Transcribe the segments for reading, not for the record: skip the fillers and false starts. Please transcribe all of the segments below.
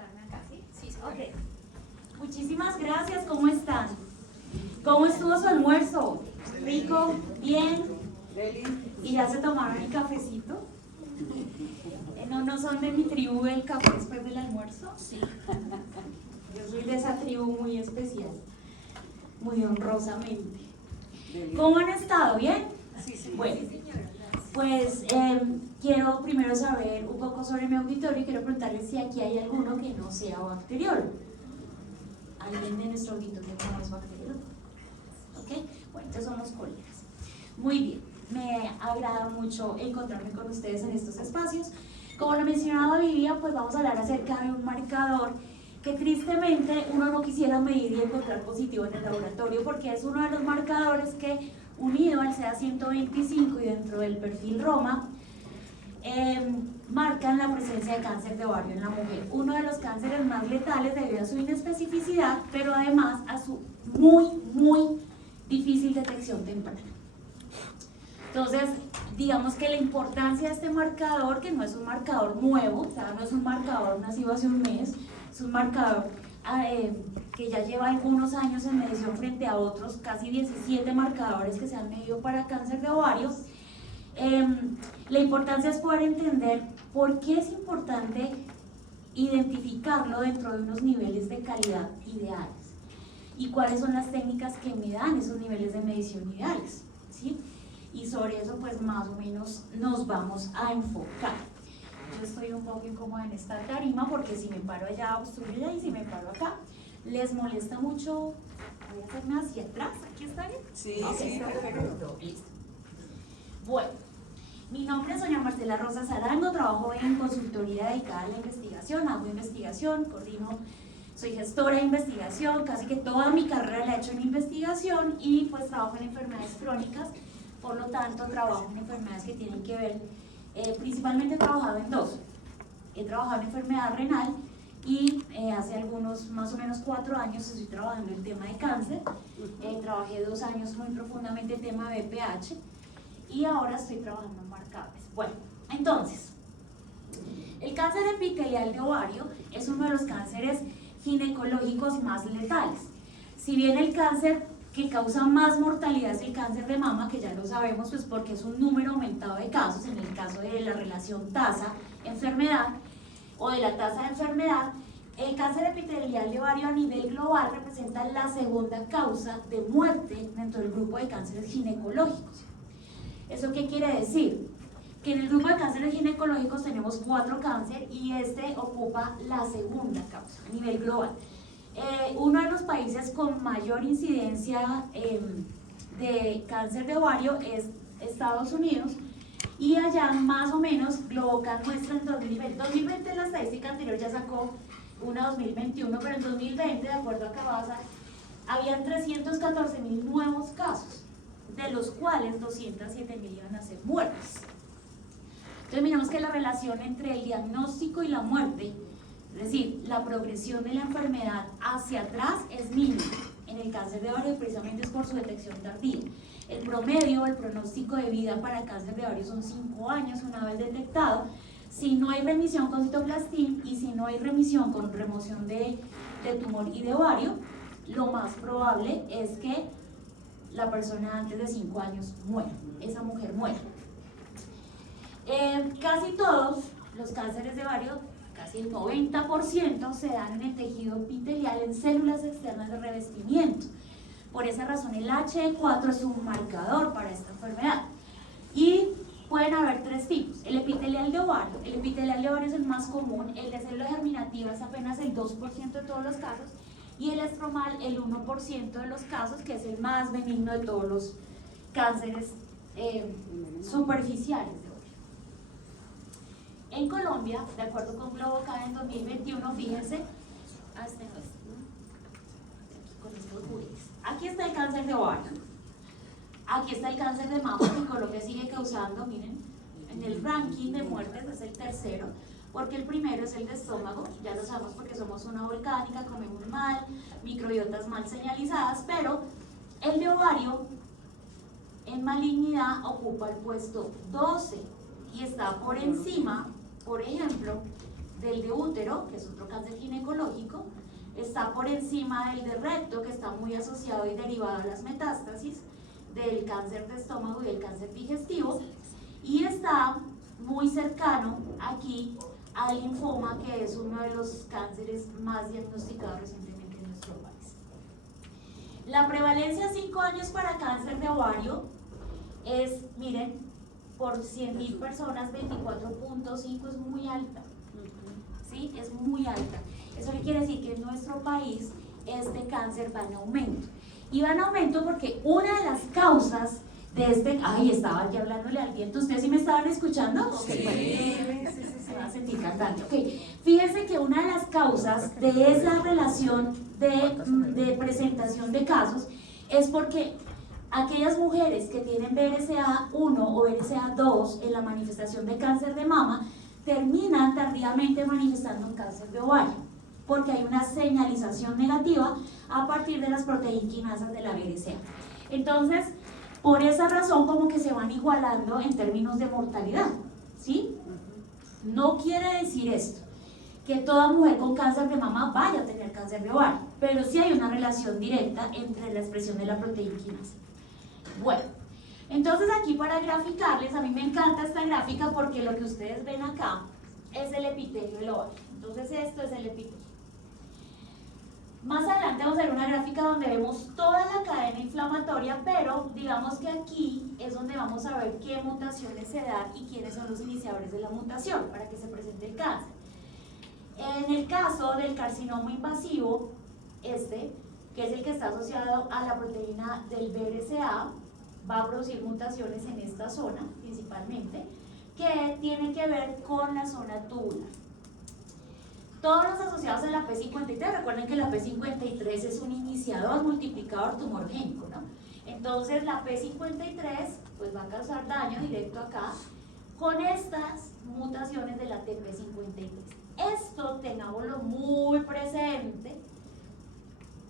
sentarme acá, ¿sí? Sí, sí. Ok. Muchísimas gracias, ¿cómo están? ¿Cómo estuvo su almuerzo? ¿Rico? ¿Bien? ¿Y ya se tomaron el cafecito? ¿No son de mi tribu el café después del almuerzo? Sí. Yo soy de esa tribu muy especial, muy honrosamente. ¿Cómo han estado? ¿Bien? Sí, sí. Bueno, pues quiero primero saber un poco sobre mi auditorio y quiero preguntarles si aquí hay alguno que no sea bacteriólogo. ¿Alguien de nuestro auditorio que no es bacteriólogo? ¿Ok? Bueno, entonces somos colegas. Muy bien, me agrada mucho encontrarme con ustedes en estos espacios. Como lo mencionaba Vivian, pues vamos a hablar acerca de un marcador que tristemente uno no quisiera medir y encontrar positivo en el laboratorio, porque es uno de los marcadores que, unido al CA125 y dentro del perfil Roma, marcan la presencia de cáncer de ovario en la mujer. Uno de los cánceres más letales debido a su inespecificidad, pero además a su muy difícil detección temprana. Entonces, digamos que la importancia de este marcador, que no es un marcador nuevo, o sea, no es un marcador nacido hace un mes, es un marcador que ya lleva algunos años en medición frente a otros, casi 17 marcadores que se han medido para cáncer de ovario. La importancia es poder entender por qué es importante identificarlo dentro de unos niveles de calidad ideales y cuáles son las técnicas que me dan esos niveles de medición ideales, ¿sí? Y sobre eso pues más o menos nos vamos a enfocar. Yo estoy un poco incómoda en esta tarima porque si me paro allá obstruyo y si me paro acá les molesta mucho. Voy a hacerme hacia atrás, ¿aquí está bien? Sí, okay, sí, perfecto. Listo. Bueno, mi nombre es doña Marcela Rosa Arango, trabajo en consultoría dedicada a la investigación, hago investigación, coordino, soy gestora de investigación, casi que toda mi carrera la he hecho en investigación y pues trabajo en enfermedades crónicas. Por lo tanto, trabajo en enfermedades que tienen que ver, principalmente he trabajado en dos. He trabajado en enfermedad renal y hace algunos, más o menos 4 años, estoy trabajando en el tema de cáncer. Trabajé 2 años muy profundamente el tema de BPH y ahora estoy trabajando en marcadores. Bueno, entonces, el cáncer epitelial de ovario es uno de los cánceres ginecológicos más letales. Si bien el cáncer que causa más mortalidad es el cáncer de mama, que ya lo sabemos pues porque es un número aumentado de casos, en el caso de la relación tasa-enfermedad o de la tasa de enfermedad, el cáncer epitelial de ovario a nivel global representa la segunda causa de muerte dentro del grupo de cánceres ginecológicos. ¿Eso qué quiere decir? Que en el grupo de cánceres ginecológicos tenemos 4 cánceres y este ocupa la segunda causa a nivel global. Uno de los países con mayor incidencia de cáncer de ovario es Estados Unidos y allá más o menos Globocan muestra en 2020 la estadística anterior ya sacó una 2021, pero en 2020 de acuerdo a Cabasa habían 314.000 nuevos casos, de los cuales 207.000 iban a ser muertes. Entonces miramos que la relación entre el diagnóstico y la muerte, es decir, la progresión de la enfermedad hacia atrás es mínima. En el cáncer de ovario precisamente es por su detección tardía. El promedio, el pronóstico de vida para el cáncer de ovario son 5 años una vez detectado. Si no hay remisión con citoplastin y si no hay remisión con remoción de tumor y de ovario, lo más probable es que la persona antes de 5 años muera, esa mujer muera. Casi todos los cánceres de ovario, casi el 90%, se dan en el tejido epitelial en células externas de revestimiento. Por esa razón el HE4 es un marcador para esta enfermedad. Y pueden haber 3 tipos. El epitelial de ovario. El epitelial de ovario es el más común, el de célula germinativa es apenas el 2% de todos los casos y el estromal el 1% de los casos, que es el más benigno de todos los cánceres superficiales de ovario. En Colombia, de acuerdo con Globocan en 2021, fíjense, aquí está el cáncer de ovario, aquí está el cáncer de mama, que Colombia sigue causando, miren, en el ranking de muertes es el tercero, porque el primero es el de estómago, ya lo sabemos porque somos una volcánica, comemos mal, microbiotas mal señalizadas, pero el de ovario en malignidad ocupa el puesto 12 y está por encima, por ejemplo, del de útero, que es otro cáncer ginecológico, está por encima del de recto, que está muy asociado y derivado a las metástasis, del cáncer de estómago y del cáncer digestivo, y está muy cercano aquí al linfoma, que es uno de los cánceres más diagnosticados recientemente en nuestro país. La prevalencia a 5 años para cáncer de ovario es, miren, por 100.000 personas, 24.5, es muy alta, ¿sí? Es muy alta. Eso le quiere decir que en nuestro país este cáncer va en aumento. Y va en aumento porque una de las causas de este... Ay, estaba ya hablándole al viento. ¿Ustedes sí me estaban escuchando? Sí. Bueno, se va a sentir cantante. Ok, fíjense que una de las causas de esa relación de presentación de casos es porque aquellas mujeres que tienen BRCA1 o BRCA2 en la manifestación de cáncer de mama terminan tardíamente manifestando un cáncer de ovario, porque hay una señalización negativa a partir de las proteínquinasas de la BRCA. Entonces, por esa razón como que se van igualando en términos de mortalidad, ¿sí? No quiere decir esto que toda mujer con cáncer de mama vaya a tener cáncer de ovario, pero sí hay una relación directa entre la expresión de la proteínquinasa. Bueno, entonces aquí para graficarles, a mí me encanta esta gráfica porque lo que ustedes ven acá es el epitelio del ovario. Entonces esto es el epitelio. Más adelante vamos a ver una gráfica donde vemos toda la cadena inflamatoria, pero digamos que aquí es donde vamos a ver qué mutaciones se dan y quiénes son los iniciadores de la mutación para que se presente el cáncer. En el caso del carcinoma invasivo, que es el que está asociado a la proteína del BRCA, va a producir mutaciones en esta zona principalmente, que tiene que ver con la zona tubular. Todos los asociados a la P53, recuerden que la P53 es un iniciador multiplicador tumorgénico, ¿no? Entonces la P53 pues va a causar daño directo acá con estas mutaciones de la TP53. Esto tengámoslo muy presente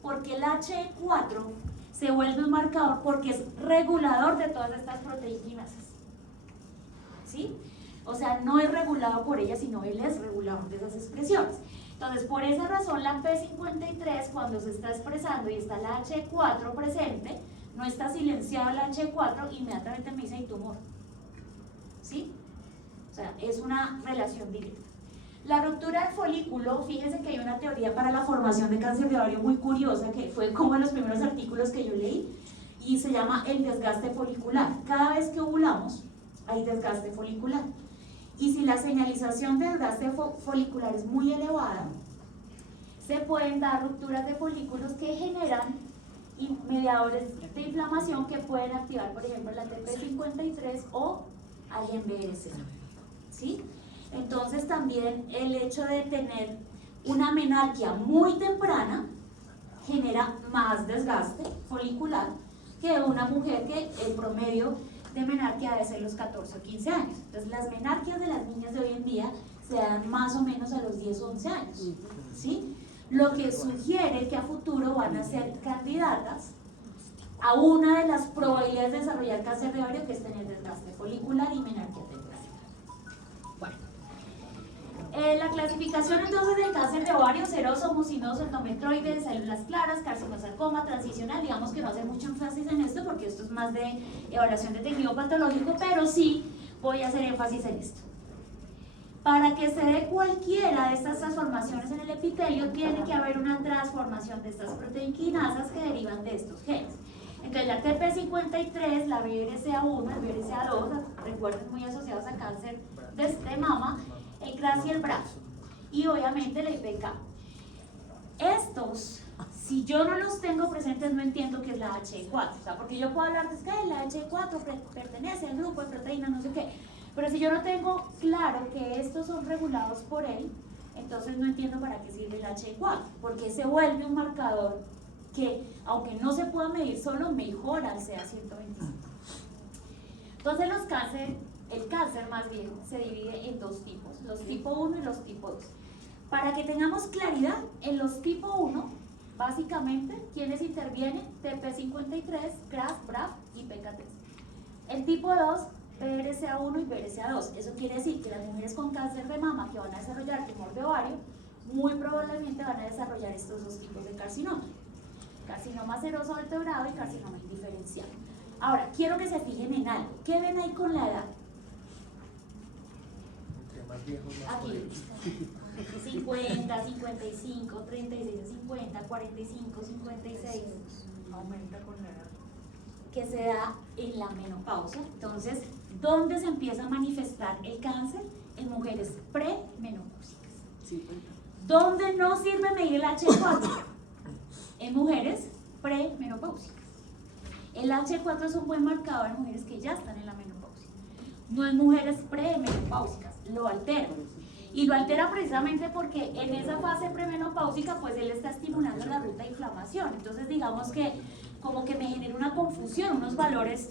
porque el H4 se vuelve un marcador porque es regulador de todas estas proteínquinasas, ¿sí? O sea, no es regulado por ella, sino él es regulador de esas expresiones. Entonces, por esa razón, la P53, cuando se está expresando y está la H4 presente, no está silenciado la H4, inmediatamente me dice hay tumor, ¿sí? O sea, es una relación directa. La ruptura del folículo, fíjense que hay una teoría para la formación de cáncer de ovario muy curiosa, que fue como en los primeros artículos que yo leí, y se llama el desgaste folicular. Cada vez que ovulamos, hay desgaste folicular. Y si la señalización de desgaste folicular es muy elevada, se pueden dar rupturas de folículos que generan mediadores de inflamación que pueden activar, por ejemplo, la TP53 o al BRCA, ¿sí? Entonces también el hecho de tener una menarquia muy temprana genera más desgaste folicular que una mujer que el promedio de menarquia debe ser los 14 o 15 años. Entonces las menarquias de las niñas de hoy en día se dan más o menos a los 10 o 11 años, ¿sí? Lo que sugiere que a futuro van a ser candidatas a una de las probabilidades de desarrollar cáncer de ovario, que es tener desgaste folicular y menarquia temprana. Bueno, la clasificación entonces del cáncer de ovario: seroso, mucinoso, endometroide, células claras, carcinosarcoma, transicional. Digamos que no hace mucho énfasis en esto porque esto es más de evaluación de tejido patológico, pero sí voy a hacer énfasis en esto. Para que se dé cualquiera de estas transformaciones en el epitelio, tiene que haber una transformación de estas proteínquinasas que derivan de estos genes. Entonces la TP53, la BRCA1, el BRCA2, recuerden, muy asociados a cáncer de mama, el CRAS y el BRAF, y obviamente el IPK. Estos, si yo no los tengo presentes, no entiendo qué es la H4, o sea, porque yo puedo hablar de que la H4 pertenece al grupo de proteínas, no sé qué, pero si yo no tengo claro que estos son regulados por él, entonces no entiendo para qué sirve el H4, porque se vuelve un marcador que, aunque no se pueda medir solo, mejora el CA125. Entonces el cáncer más bien se divide en dos tipos, los tipo 1 y los tipo 2. Para que tengamos claridad, en los tipo 1, básicamente, ¿quiénes intervienen? TP53, CRAS, BRAF y PK3. El tipo 2 BRCA1 y BRCA2. Eso quiere decir que las mujeres con cáncer de mama que van a desarrollar tumor de ovario, muy probablemente van a desarrollar estos dos tipos de carcinoma. Carcinoma seroso de alto grado y carcinoma indiferencial. Ahora, quiero que se fijen en algo. ¿Qué ven ahí con la edad? Entre más viejos, más Aquí, 50, 55, 36, 50, 45, 56. Aumenta con la edad. Que se da en la menopausia. Entonces, ¿dónde se empieza a manifestar el cáncer? En mujeres premenopáusicas. Sí, ¿Dónde no sirve medir el H4? En mujeres premenopáusicas. El H4 es un buen marcador en mujeres que ya están en la menopausia. No en mujeres premenopáusicas, lo altera. Y lo altera precisamente porque en esa fase premenopáusica pues él está estimulando la ruta de inflamación. Entonces digamos que como que me genera una confusión, unos valores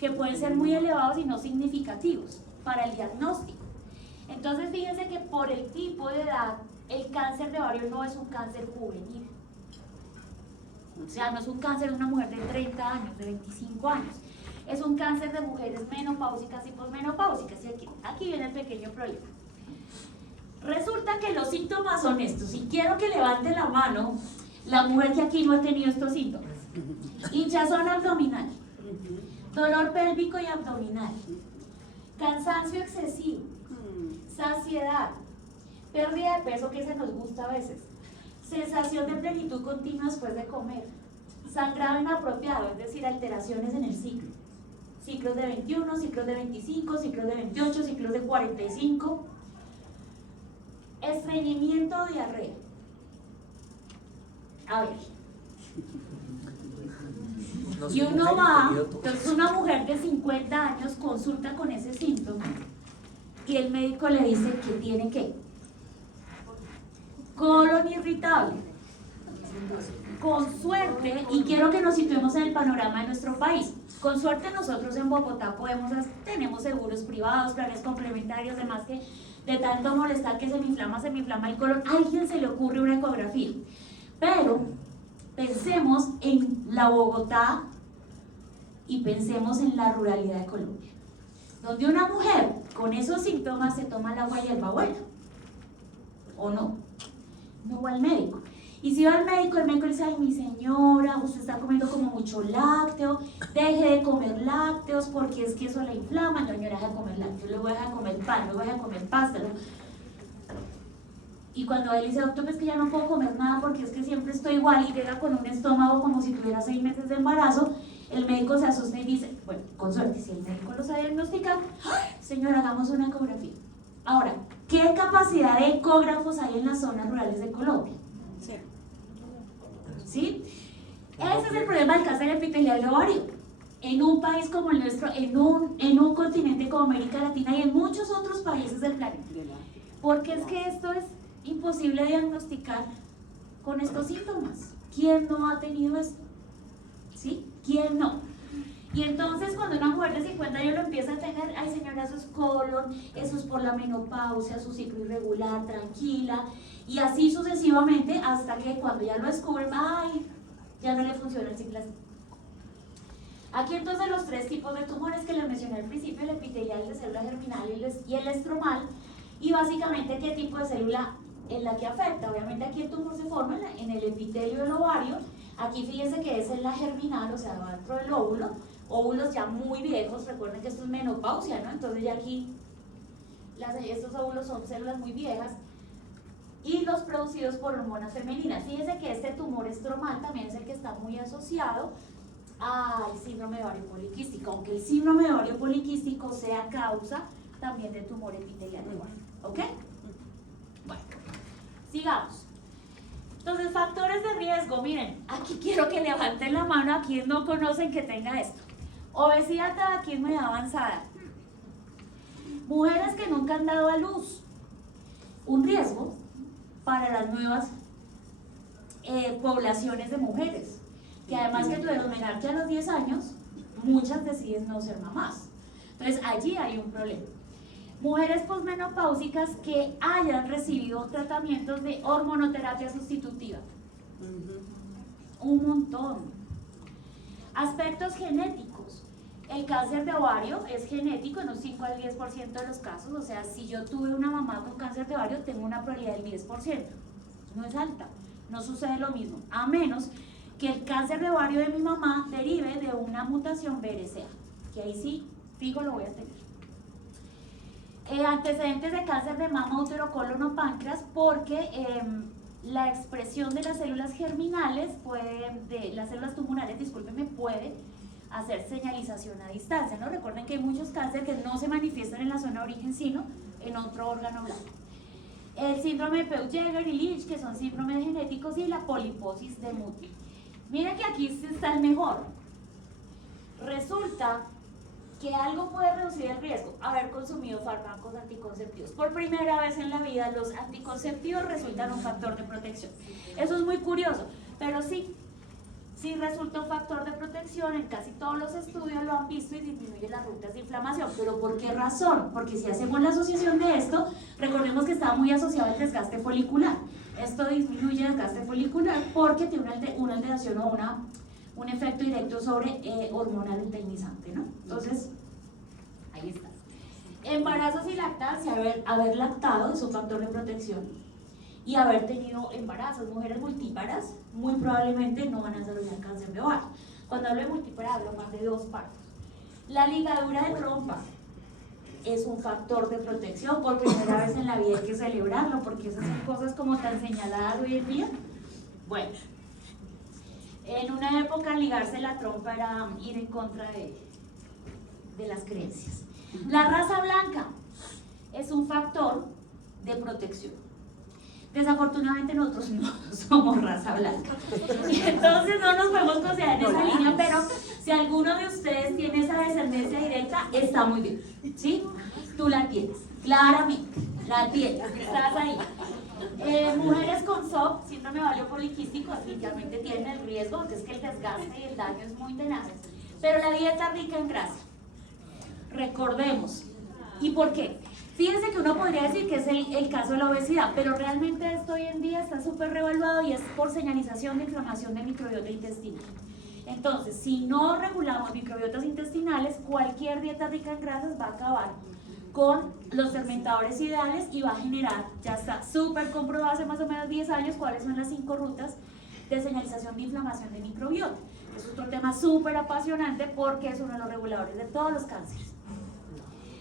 que pueden ser muy elevados y no significativos para el diagnóstico. Entonces fíjense que por el tipo de edad el cáncer de ovario no es un cáncer juvenil. O sea, no es un cáncer de una mujer de 30 años, de 25 años. Es un cáncer de mujeres menopáusicas y posmenopáusicas. Y aquí viene el pequeño problema. Resulta que los síntomas son estos. Y quiero que levante la mano la mujer que aquí no ha tenido estos síntomas. Hinchazón abdominal, dolor pélvico y abdominal, cansancio excesivo, saciedad, pérdida de peso que se nos gusta a veces, sensación de plenitud continua después de comer, sangrado inapropiado, es decir, alteraciones en el ciclo, ciclos de 21, ciclos de 25, ciclos de 28, ciclos de 45, estreñimiento o diarrea. A ver, y uno va, entonces una mujer de 50 años consulta con ese síntoma y el médico le dice que tiene ¿qué? Colon irritable. Con suerte, y quiero que nos situemos en el panorama de nuestro país, con suerte nosotros en Bogotá tenemos seguros privados, planes complementarios, demás que de tanto molestar que se me inflama el colon, a alguien se le ocurre una ecografía. Pero pensemos en la Bogotá y pensemos en la ruralidad de Colombia, donde una mujer con esos síntomas se toma el agua y hierba buena, ¿o no? No va al médico. Y si va al médico, el médico le dice: ay, mi señora, usted está comiendo como mucho lácteo, deje de comer lácteos porque es que eso le inflama. No, señora, deja de comer lácteos, luego deja de comer pan, luego deja de comer pasta, ¿no? Y cuando él dice: doctor, es que ya no puedo comer nada porque es que siempre estoy igual, y llega con un estómago como si tuviera 6 meses de embarazo, el médico se asusta y dice, bueno, con suerte, si el médico lo sabe diagnosticar, señora, hagamos una ecografía. Ahora, ¿qué capacidad de ecógrafos hay en las zonas rurales de Colombia? ¿Sí? Ese es el problema del cáncer epitelial de ovario. En un país como el nuestro, en un continente como América Latina y en muchos otros países del planeta. Porque es que esto es imposible diagnosticar con estos síntomas. ¿Quién no ha tenido esto? ¿Sí? ¿Quién no? Y entonces cuando una mujer de 50 años lo empieza a tener, ay señora, eso es colon, eso es por la menopausia, su ciclo irregular, tranquila, y así sucesivamente hasta que cuando ya lo descubren, ay, ya no le funciona el ciclo. Aquí entonces los 3 tipos de tumores que les mencioné al principio, el epitelial, el de célula germinal y el estromal, y básicamente qué tipo de célula es la que afecta. Obviamente aquí el tumor se forma en el epitelio del ovario. Aquí fíjense que es en la germinal, o sea, dentro del óvulo, óvulos ya muy viejos. Recuerden que esto es menopausia, ¿no? Entonces ya aquí estos óvulos son células muy viejas y los producidos por hormonas femeninas. Fíjense que este tumor estromal también es el que está muy asociado al síndrome de ovario poliquístico, aunque el síndrome de ovario poliquístico sea causa también de tumor epitelial de ovario. ¿Ok? Bueno, sigamos. Entonces, factores de riesgo, miren, aquí quiero que levanten la mano a quienes no conocen que tenga esto. Obesidad, tabaquismo y edad avanzada. Mujeres que nunca han dado a luz. Un riesgo para las nuevas poblaciones de mujeres, que además que tuvieron menarquia a los 10 años, muchas deciden no ser mamás. Entonces, allí hay un problema. Mujeres posmenopáusicas que hayan recibido tratamientos de hormonoterapia sustitutiva. Un montón. Aspectos genéticos. El cáncer de ovario es genético en un 5 al 10% de los casos, o sea, si yo tuve una mamá con cáncer de ovario, tengo una probabilidad del 10%. No es alta, no sucede lo mismo, a menos que el cáncer de ovario de mi mamá derive de una mutación BRCA, que ahí sí, fijo, lo voy a tener. Antecedentes de cáncer de mama, útero, colon o páncreas, porque la expresión de las células germinales, de las células tumorales, discúlpenme, puede hacer señalización a distancia, ¿no? Recuerden que hay muchos cánceres que no se manifiestan en la zona de origen, sino en otro órgano blanco. El síndrome de Peutz-Jeghers y Lynch, que son síndromes genéticos, y la poliposis de Muti. Mira que aquí sí está el mejor. Resulta que algo puede reducir el riesgo, haber consumido fármacos anticonceptivos. Por primera vez en la vida, los anticonceptivos resultan un factor de protección. Eso es muy curioso, pero sí resulta un factor de protección. En casi todos los estudios lo han visto y disminuye las rutas de inflamación. ¿Pero por qué razón? Porque si hacemos la asociación de esto, recordemos que está muy asociado al desgaste folicular. Esto disminuye el desgaste folicular porque tiene una alteración o un efecto directo sobre hormona luteinizante, ¿no? Entonces, ahí está. Embarazos y lactancia, haber lactado es un factor de protección. Y haber tenido embarazos, mujeres multíparas, muy probablemente no van a desarrollar cáncer de ovario. Cuando hablo de multípara, hablo más de 2 partos. La ligadura de trompa es un factor de protección. Por primera vez en la vida hay que celebrarlo, porque esas son cosas como tan señaladas hoy en día. Bueno, en una época ligarse la trompa era ir en contra de las creencias. La raza blanca es un factor de protección. Desafortunadamente nosotros no somos raza blanca, y entonces no nos podemos considerar en esa línea, pero si alguno de ustedes tiene esa descendencia directa, está muy bien, ¿sí? Tú la tienes, claramente, la tienes, estás ahí. Mujeres con SOP, síndrome ovario poliquístico, definitivamente tienen el riesgo, porque es que el desgaste y el daño es muy tenaz, pero la dieta rica en grasa, recordemos. ¿Y por qué? Fíjense que uno podría decir que es el caso de la obesidad, pero realmente esto hoy en día está súper revaluado y es por señalización de inflamación de microbiota intestinal. Entonces, si no regulamos microbiotas intestinales, cualquier dieta rica en grasas va a acabar con los fermentadores ideales y va a generar, ya está súper comprobado hace más o menos 10 años, cuáles son las 5 rutas de señalización de inflamación de microbiota. Es otro tema súper apasionante porque es uno de los reguladores de todos los cánceres.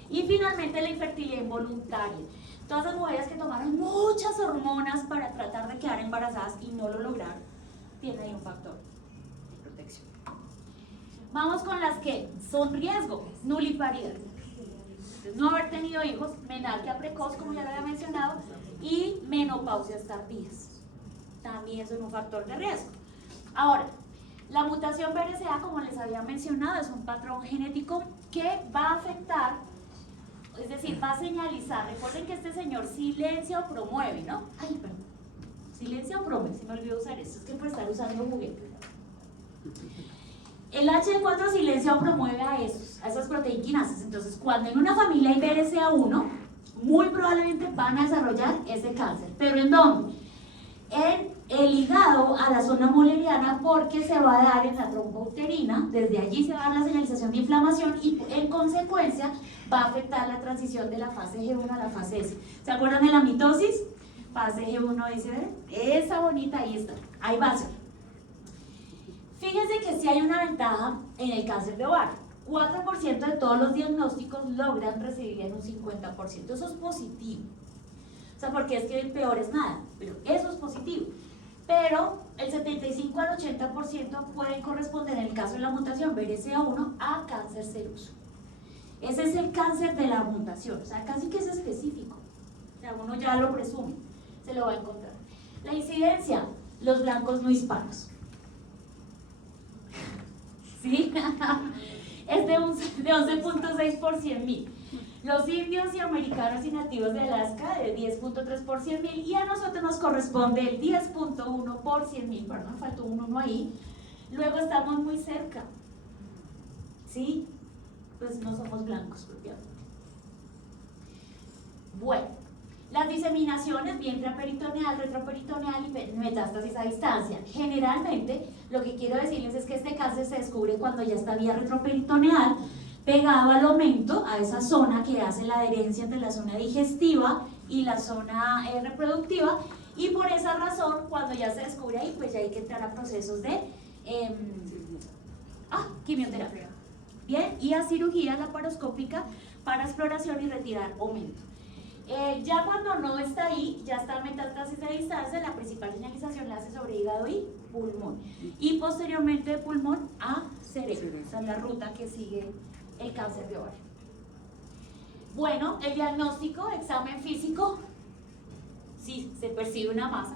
Y finalmente la infertilidad involuntaria. Todas las mujeres que tomaron muchas hormonas para tratar de quedar embarazadas y no lo lograron, tienen ahí un factor de protección. Vamos con las que son riesgo, nuliparidad. Entonces, no haber tenido hijos, menarquia precoz, como ya lo había mencionado, y menopausias tardías. También son un factor de riesgo. Ahora, la mutación BRCA, como les había mencionado, es un patrón genético que va a afectar, es decir, va a señalizar. Recuerden que este señor silencia o promueve, ¿no? Ay, perdón. Silencia o promueve, se me olvidó usar esto, es que por estar usando juguetes. El H4 silencia o promueve a esas proteínas. Entonces, cuando en una familia hay BRCA1, muy probablemente van a desarrollar ese cáncer. ¿Pero en dónde? En el hígado, a la zona moleriana, porque se va a dar en la trompa uterina. Desde allí se va a dar la señalización de inflamación y en consecuencia va a afectar la transición de la fase G1 a la fase S. ¿Se acuerdan de la mitosis? Fase G1 dice, esa bonita, ahí está, ahí va a ser. Fíjense que sí hay una ventaja en el cáncer de ovario. 4% de todos los diagnósticos logran recibir en un 50%. Eso es positivo. O sea, porque es que el peor es nada, pero eso es positivo. Pero el 75 al 80% pueden corresponder, en el caso de la mutación BRCA1, a cáncer seroso. Ese es el cáncer de la mutación, o sea, casi que es específico. O sea, uno ya lo presume, se lo va a encontrar. La incidencia, los blancos no hispanos. ¿Sí? Es de 11.6 por 100.000. Los indios y americanos y nativos de Alaska de 10.3 por 100.000 y a nosotros nos corresponde el 10.1 por 100.000, perdón, faltó un 1 ahí. Luego estamos muy cerca, ¿sí? Pues no somos blancos propiamente. Bueno, las diseminaciones, vientre peritoneal, retroperitoneal y metástasis a distancia. Generalmente, lo que quiero decirles es que este cáncer se descubre cuando ya está vía retroperitoneal, pegado al aumento, a esa zona que hace la adherencia entre la zona digestiva y la zona reproductiva, y por esa razón, cuando ya se descubre ahí, pues ya hay que entrar a procesos de quimioterapia. Bien, y a cirugía laparoscópica para exploración y retirar aumento. Ya cuando no está ahí, ya está metástasis de distancia, la principal señalización la hace sobre hígado y pulmón. Y posteriormente de pulmón a cerebro. Esa es la ruta que sigue el cáncer de ovario. Bueno, el diagnóstico, examen físico, sí, se percibe una masa.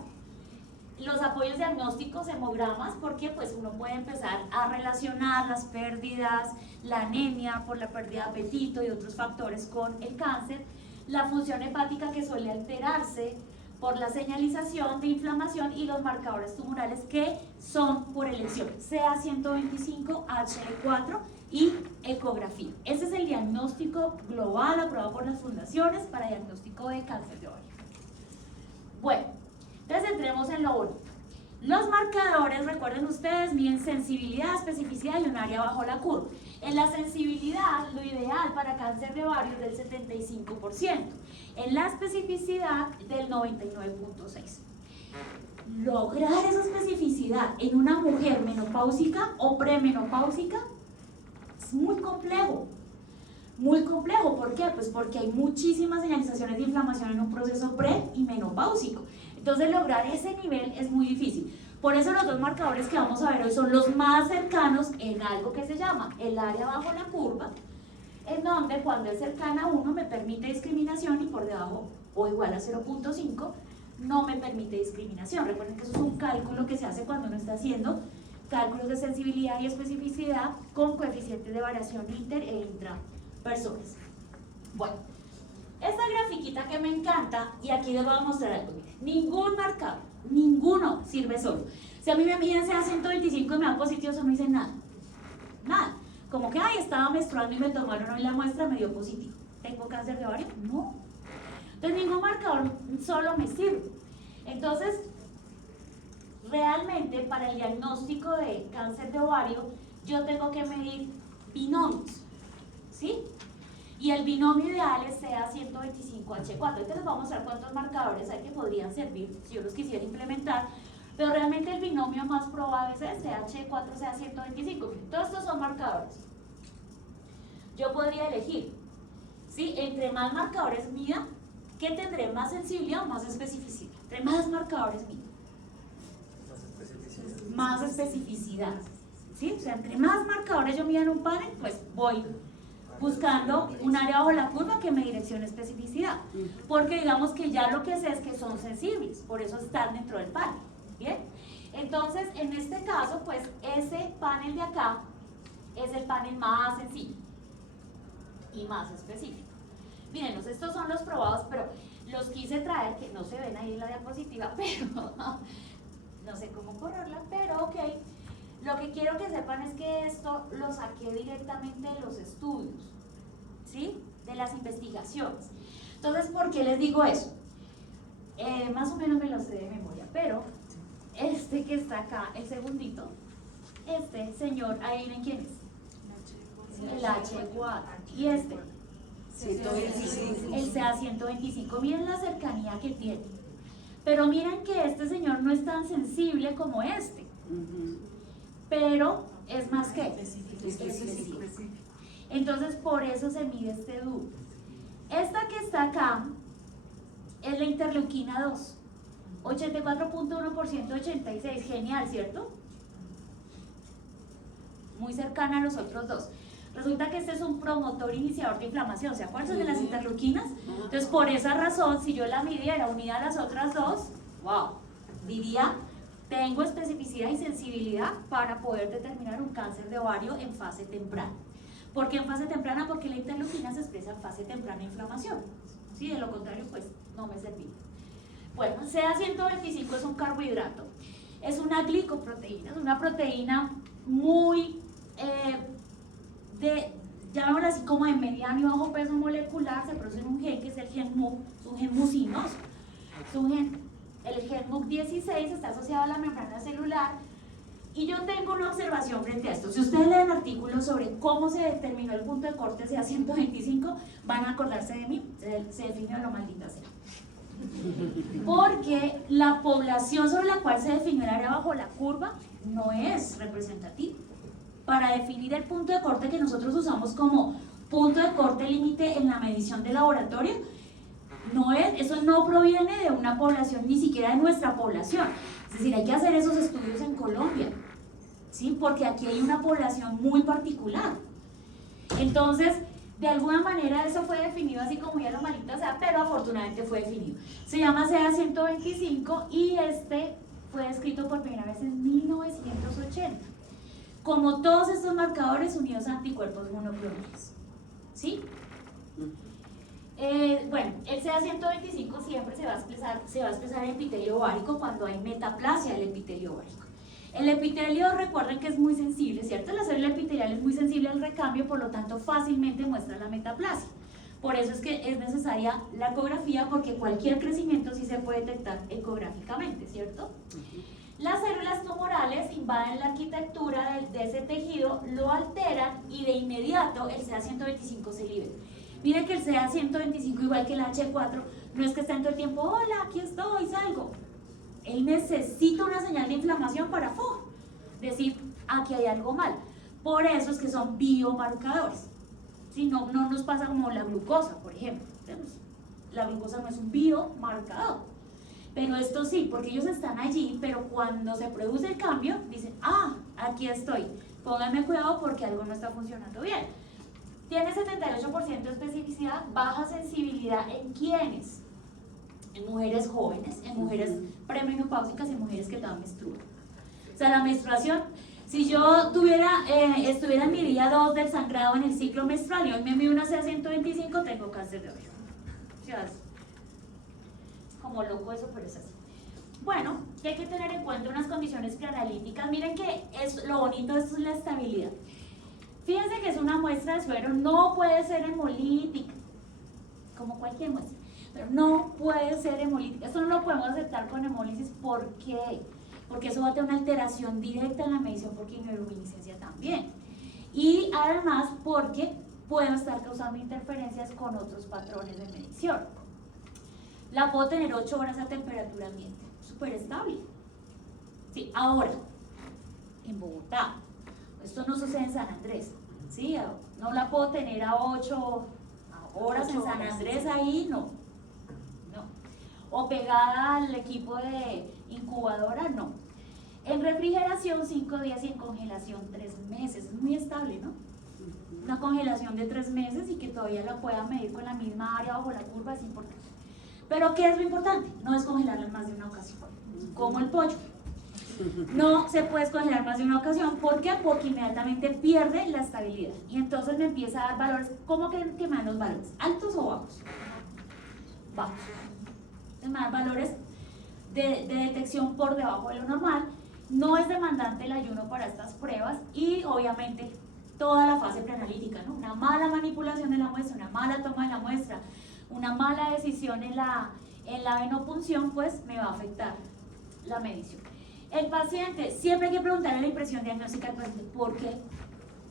Los apoyos diagnósticos, hemogramas, porque pues uno puede empezar a relacionar las pérdidas, la anemia por la pérdida de apetito y otros factores con el cáncer, la función hepática que suele alterarse por la señalización de inflamación y los marcadores tumorales que son por elección, CA125, HE4 y ecografía. Ese es el diagnóstico global aprobado por las fundaciones para diagnóstico de cáncer de ovario. Bueno, entonces entremos en lo bonito. Los marcadores, recuerden ustedes, miden sensibilidad, especificidad y un área bajo la curva. En la sensibilidad, lo ideal para cáncer de ovario es del 75%. En la especificidad, del 99.6%. Lograr esa especificidad en una mujer menopáusica o premenopáusica es muy complejo. Muy complejo, ¿por qué? Pues porque hay muchísimas señalizaciones de inflamación en un proceso pre y menopáusico. Entonces lograr ese nivel es muy difícil. Por eso los dos marcadores que vamos a ver hoy son los más cercanos en algo que se llama el área bajo la curva, en donde cuando es cercana a 1 me permite discriminación y por debajo o igual a 0.5 no me permite discriminación. Recuerden que eso es un cálculo que se hace cuando uno está haciendo cálculos de sensibilidad y especificidad con coeficientes de variación inter e intrapersonas. Bueno, esta grafiquita que me encanta, y aquí les voy a mostrar algo. Ningún marcador, ninguno sirve solo. Si a mí me miden CA125 y me dan positivo, eso no dice nada. Nada. Como que, ay, estaba menstruando y me tomaron hoy la muestra, me dio positivo. ¿Tengo cáncer de ovario? No. Entonces ningún marcador solo me sirve. Entonces, realmente para el diagnóstico de cáncer de ovario, yo tengo que medir binomios, ¿sí? Y el binomio ideal es CA125H4. Ahorita les voy a mostrar cuántos marcadores hay que podrían servir si yo los quisiera implementar, pero realmente el binomio más probable es CH4, CA125. Todos estos son marcadores. Yo podría elegir, ¿sí? Entre más marcadores mida, ¿qué tendré? ¿Más sensibilidad o más especificidad? Entre más marcadores mida, más especificidad, ¿sí? O sea, entre más marcadores yo mida en un panel, pues voy buscando un área bajo la curva que me direccione especificidad, porque digamos que ya lo que sé es que son sensibles, por eso están dentro del panel. Bien, entonces en este caso pues ese panel de acá es el panel más sencillo y más específico. Miren, estos son los probados, pero los quise traer, que no se ven ahí en la diapositiva, pero no sé cómo correrla, pero ok. Lo que quiero que sepan es que esto lo saqué directamente de los estudios, ¿sí? De las investigaciones. Entonces, ¿por qué les digo eso? Más o menos me lo sé de memoria, pero este que está acá, el segundito, este señor, ahí ven quién es. El H4. Y este, el CA125. Miren la cercanía que tiene. Pero miren que este señor no es tan sensible como este. Pero es más que específico. Entonces por eso se mide este dúo. Esta que está acá es la interleuquina 2, 84.1%, 86, genial, ¿cierto? Muy cercana a los otros dos. Resulta que este es un promotor iniciador de inflamación, ¿se acuerdan de las interleuquinas? Entonces por esa razón, si yo la midiera unida a las otras dos, wow, diría: tengo especificidad y sensibilidad para poder determinar un cáncer de ovario en fase temprana. ¿Por qué en fase temprana? Porque la interleuquina se expresa en fase temprana de inflamación. ¿Sí? De lo contrario, pues no me servía. Bueno, CA125 es un carbohidrato. Es una glicoproteína, es una proteína muy, llamémoslo así, como de mediano y bajo peso molecular. Se produce en un gen que es el gen MUC, es un gen mucinoso. Es un gen. El gen MUC16 está asociado a la membrana celular Y yo tengo una observación frente a esto. Si ustedes leen artículos sobre cómo se determinó el punto de corte sea 125, van a acordarse de mí, se definió lo maldita sea. Porque la población sobre la cual se definió el área bajo la curva no es representativa. Para definir el punto de corte que nosotros usamos como punto de corte límite en la medición de laboratorio, eso no proviene de una población, ni siquiera de nuestra población. Es decir, hay que hacer esos estudios en Colombia, ¿sí? Porque aquí hay una población muy particular. Entonces, de alguna manera eso fue definido así como ya lo maldita sea, pero afortunadamente fue definido. Se llama CEA 125 y este fue descrito por primera vez en 1980. Como todos estos marcadores unidos a anticuerpos monoclonales, ¿sí? Bueno, el CEA 125 siempre se va a expresar en epitelio ovárico cuando hay metaplasia del epitelio ovárico. El epitelio, recuerden que es muy sensible, ¿cierto? La célula epitelial es muy sensible al recambio, por lo tanto fácilmente muestra la metaplasia. Por eso es que es necesaria la ecografía, porque cualquier crecimiento sí se puede detectar ecográficamente, ¿cierto? Las células tumorales invaden la arquitectura de ese tejido, lo alteran y de inmediato el CA125 se libera. Miren que el CA125, igual que el H4, no es que esté en todo el tiempo, hola, aquí estoy, salgo. Él necesita una señal de inflamación para decir, aquí hay algo mal. Por eso es que son biomarcadores. ¿Sí? No nos pasa como la glucosa, por ejemplo. La glucosa no es un biomarcador. Pero esto sí, porque ellos están allí, pero cuando se produce el cambio, dicen, aquí estoy. Pónganme cuidado porque algo no está funcionando bien. Tiene 78% de especificidad, baja sensibilidad ¿en quiénes? En mujeres jóvenes, en mujeres premenopáusicas y en mujeres que todavía menstruan. O sea, la menstruación, si yo estuviera en mi día 2 del sangrado en el ciclo menstrual y hoy me mido una CA125, tengo cáncer de ovario. O sea, es como loco eso, pero es así. Bueno, que hay que tener en cuenta unas condiciones preanalíticas. Miren que lo bonito de esto es la estabilidad. Fíjense que es una muestra de suero, no puede ser hemolítica, como cualquier muestra, pero no puede ser hemolítica. Esto no lo podemos aceptar con hemólisis. ¿Por qué? Porque eso va a tener una alteración directa en la medición por quimioluminiscencia también. Y además porque pueden estar causando interferencias con otros patrones de medición. La puedo tener 8 horas a temperatura ambiente, súper estable. Sí, ahora, en Bogotá, esto no sucede en San Andrés, ¿sí? No la puedo tener a 8 horas en San Andrés ahí, no. O pegada al equipo de incubadora, no. En refrigeración 5 días y en congelación 3 meses, es muy estable, ¿no? Una congelación de 3 meses y que todavía la pueda medir con la misma área bajo la curva es importante. Pero ¿qué es lo importante? No descongelarla en más de una ocasión, como el pollo. No se puede descongelar más de una ocasión. ¿Por qué? Porque inmediatamente pierde la estabilidad y entonces me empieza a dar valores. ¿Cómo que me dan los valores? ¿Altos o bajos? Bajos. Me dan valores de detección por debajo de lo normal. No es demandante el ayuno para estas pruebas y obviamente toda la fase preanalítica, ¿no? Una mala manipulación de la muestra, una mala toma de la muestra, una mala decisión en la venopunción, pues me va a afectar la medición. El paciente, siempre hay que preguntarle la impresión diagnóstica al paciente. ¿Por qué?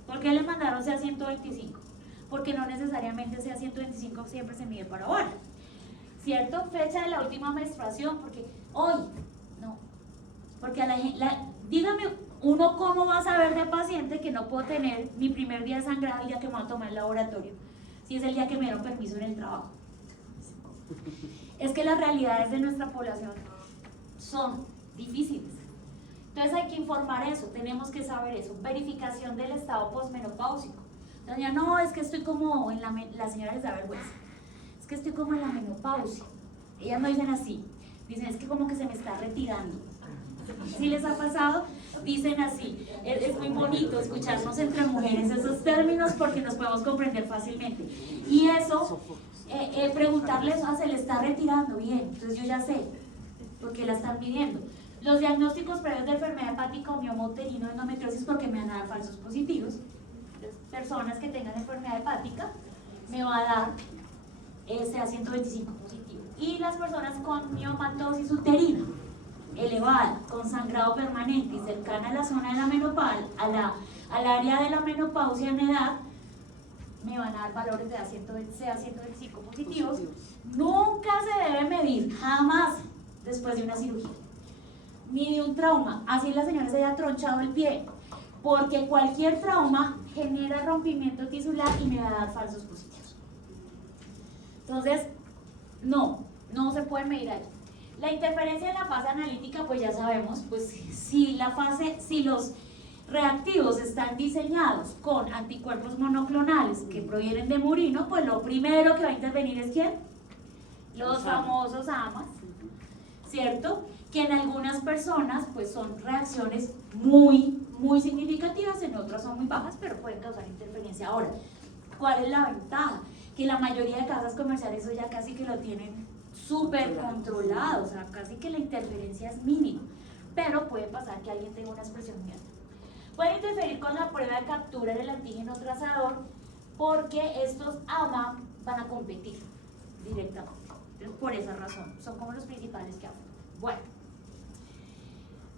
¿Por qué le mandaron CA 125? Porque no necesariamente CA 125 siempre se mide para ahora, ¿cierto? Fecha de la última menstruación, porque hoy, no. Porque dígame, uno cómo va a saber de paciente que no puedo tener mi primer día de sangrado el día que me voy a tomar el laboratorio, si es el día que me dieron permiso en el trabajo. Es que las realidades de nuestra población son difíciles. Entonces hay que informar eso, tenemos que saber eso. Verificación del estado posmenopáusico. Doña, no, es que estoy como en la señora les da vergüenza. Es que estoy como en la menopausia. Ellas no dicen así, dicen es que como que se me está retirando. ¿Sí les ha pasado? Dicen así. Es muy bonito escucharnos entre mujeres esos términos porque nos podemos comprender fácilmente. Y eso, preguntarles, se le está retirando, bien, entonces yo ya sé, porque la están midiendo. Los diagnósticos previos de enfermedad hepática o mioma uterino, endometriosis, porque me van a dar falsos positivos. Personas que tengan enfermedad hepática me va a dar CA 125 positivo. Y las personas con miomatosis uterina, elevada, con sangrado permanente y cercana a la zona de la menopausia, al área de la menopausia en edad, me van a dar valores de CA125 positivos. Nunca se debe medir, jamás, después de una cirugía, ni de un trauma, así la señora se haya tronchado el pie, porque cualquier trauma genera rompimiento tisular y me va a dar falsos positivos. Entonces, no se puede medir ahí. La interferencia en la fase analítica, pues ya sabemos, pues si los reactivos están diseñados con anticuerpos monoclonales que provienen de murino, pues lo primero que va a intervenir es ¿quién? Los famosos AMAs, ¿cierto? Que en algunas personas pues son reacciones muy significativas, en otras son muy bajas, pero pueden causar interferencia. Ahora, ¿cuál es la ventaja? Que la mayoría de casas comerciales eso ya casi que lo tienen súper controlado, o sea, casi que la interferencia es mínima, pero puede pasar que alguien tenga una expresión muy alta. Puede interferir con la prueba de captura del antígeno trazador porque estos AMA van a competir directamente. Entonces, por esa razón, son como los principales que afectan. Bueno,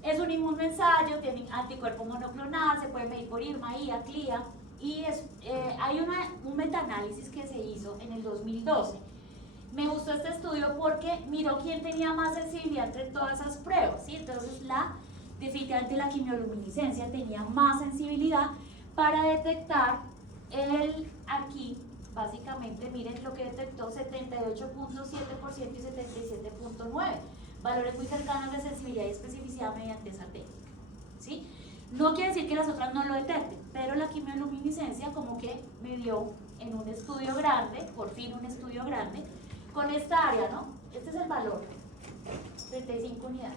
es un inmunoensayo, tiene anticuerpo monoclonal, se puede medir por IRMA, IA, CLIA, y hay un metaanálisis que se hizo en el 2012. Me gustó este estudio porque miró quién tenía más sensibilidad entre todas esas pruebas, ¿sí? Entonces definitivamente la quimioluminiscencia tenía más sensibilidad para detectar aquí, básicamente, miren lo que detectó, 78.7% y 77.9%, valores muy cercanos de sensibilidad y especificidad mediante esa técnica, ¿sí? No quiere decir que las otras no lo detecten, pero la quimioluminiscencia como que me dio en un estudio grande, por fin un estudio grande, con esta área, ¿no? Este es el valor, 35 unidades,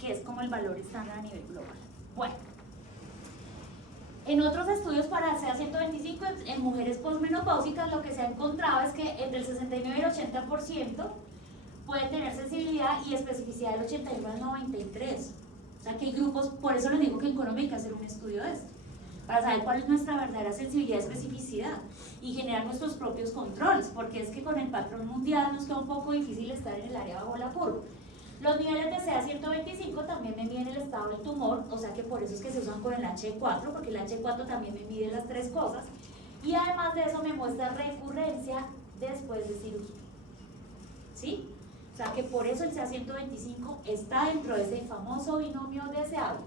que es como el valor estándar a nivel global. Bueno, en otros estudios para CA125 en mujeres posmenopáusicas lo que se ha encontrado es que entre el 69 y el 80% puede tener sensibilidad y especificidad del 81 al 93. O sea que hay grupos, por eso les digo que en Colombia hay que hacer un estudio de esto, para saber cuál es nuestra verdadera sensibilidad y especificidad y generar nuestros propios controles, porque es que con el patrón mundial nos queda un poco difícil estar en el área bajo la curva. Los niveles de CA125 también me miden el estado del tumor, o sea que por eso es que se usan con el H4, porque el H4 también me mide las tres cosas, y además de eso me muestra recurrencia después de cirugía, ¿sí? O sea que por eso el CA125 está dentro de ese famoso binomio deseable.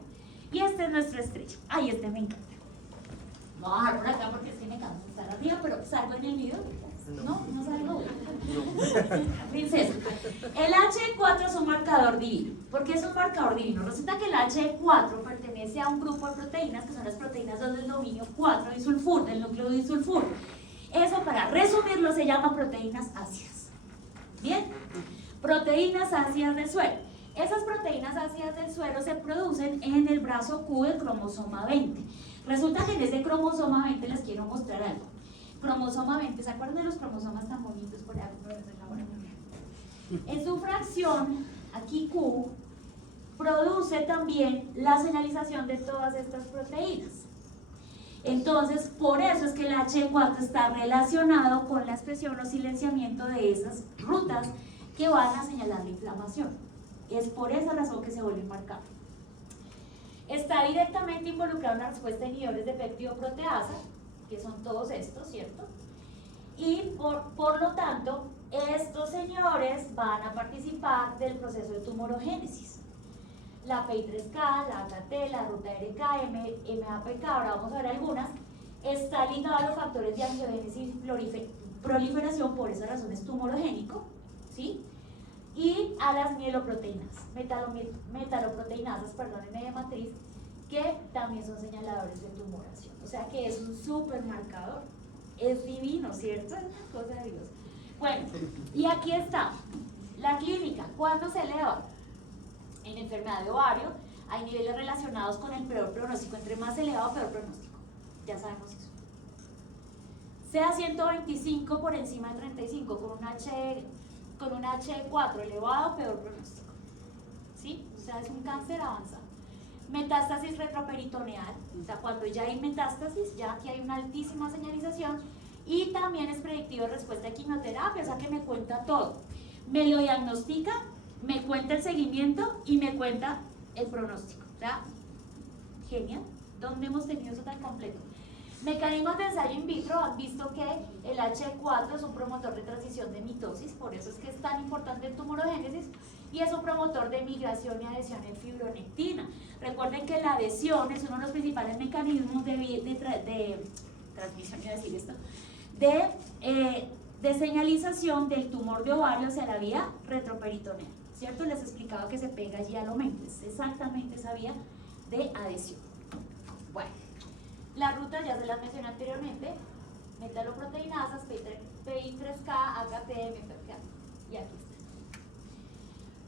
Y este es nuestro estrella. Ay, este me encanta. Voy a bajar por acá porque es que me canso de estar arriba, pero salgo en el video. No salgo. Princesa. El H4 es un marcador divino. ¿Por qué es un marcador divino? Resulta que el H4 pertenece a un grupo de proteínas que son las proteínas 2 del dominio 4 disulfur, del núcleo disulfur. Eso, para resumirlo, se llama proteínas ácidas. ¿Bien? Proteínas ácidas del suero. Esas proteínas ácidas del suero se producen en el brazo Q del cromosoma 20. Resulta que en ese cromosoma 20 les quiero mostrar algo. Cromosoma 20, ¿se acuerdan de los cromosomas tan bonitos por ahí? En su fracción, aquí Q, produce también la señalización de todas estas proteínas. Entonces, por eso es que el H4 está relacionado con la expresión o silenciamiento de esas rutas que van a señalar la inflamación. Es por esa razón que se vuelve marcado. Está directamente involucrado en la respuesta de inhibidores de peptidoproteasa, que son todos estos, ¿cierto? Y por lo tanto, estos señores van a participar del proceso de tumorogénesis. La PI3K, la AKT, la ruta RK, MAPK, ahora vamos a ver algunas, está ligado a los factores de angiogénesis y proliferación, por esa razón es tumorogénico, ¿sí? Y a las mieloproteínas, metaloproteinasas, en media matriz, que también son señaladores de tumoración. O sea que es un súper marcador. Es divino, ¿cierto? Es una cosa de Dios. Bueno, y aquí está la clínica. ¿Cuándo se eleva? En enfermedad de ovario hay niveles relacionados con el peor pronóstico. Entre más elevado, peor pronóstico. Ya sabemos eso. CA125 por encima de 35 con un H4 elevado, peor pronóstico. ¿Sí? O sea, es un cáncer avanzado. Metástasis retroperitoneal, o sea, cuando ya hay metástasis, ya aquí hay una altísima señalización, y también es predictivo de respuesta a quimioterapia, o sea que me cuenta todo. Me lo diagnostica me cuenta el seguimiento y me cuenta el pronóstico. O sea, genial. ¿Dónde hemos tenido eso tan completo? Mecanismos de ensayo in vitro han visto que el H4 es un promotor de transición de mitosis, por eso es que es tan importante en tumorogénesis, y es un promotor de migración y adhesión en fibronectina. Recuerden que la adhesión es uno de los principales mecanismos de transmisión, iba a decir esto, de señalización del tumor de ovario hacia la vía retroperitoneal, ¿cierto? Les explicaba que se pega allí al omen, es exactamente esa vía de adhesión. Bueno, la ruta ya se las mencioné anteriormente, metaloproteinasas, PI3K, AKT, MPK, y aquí está.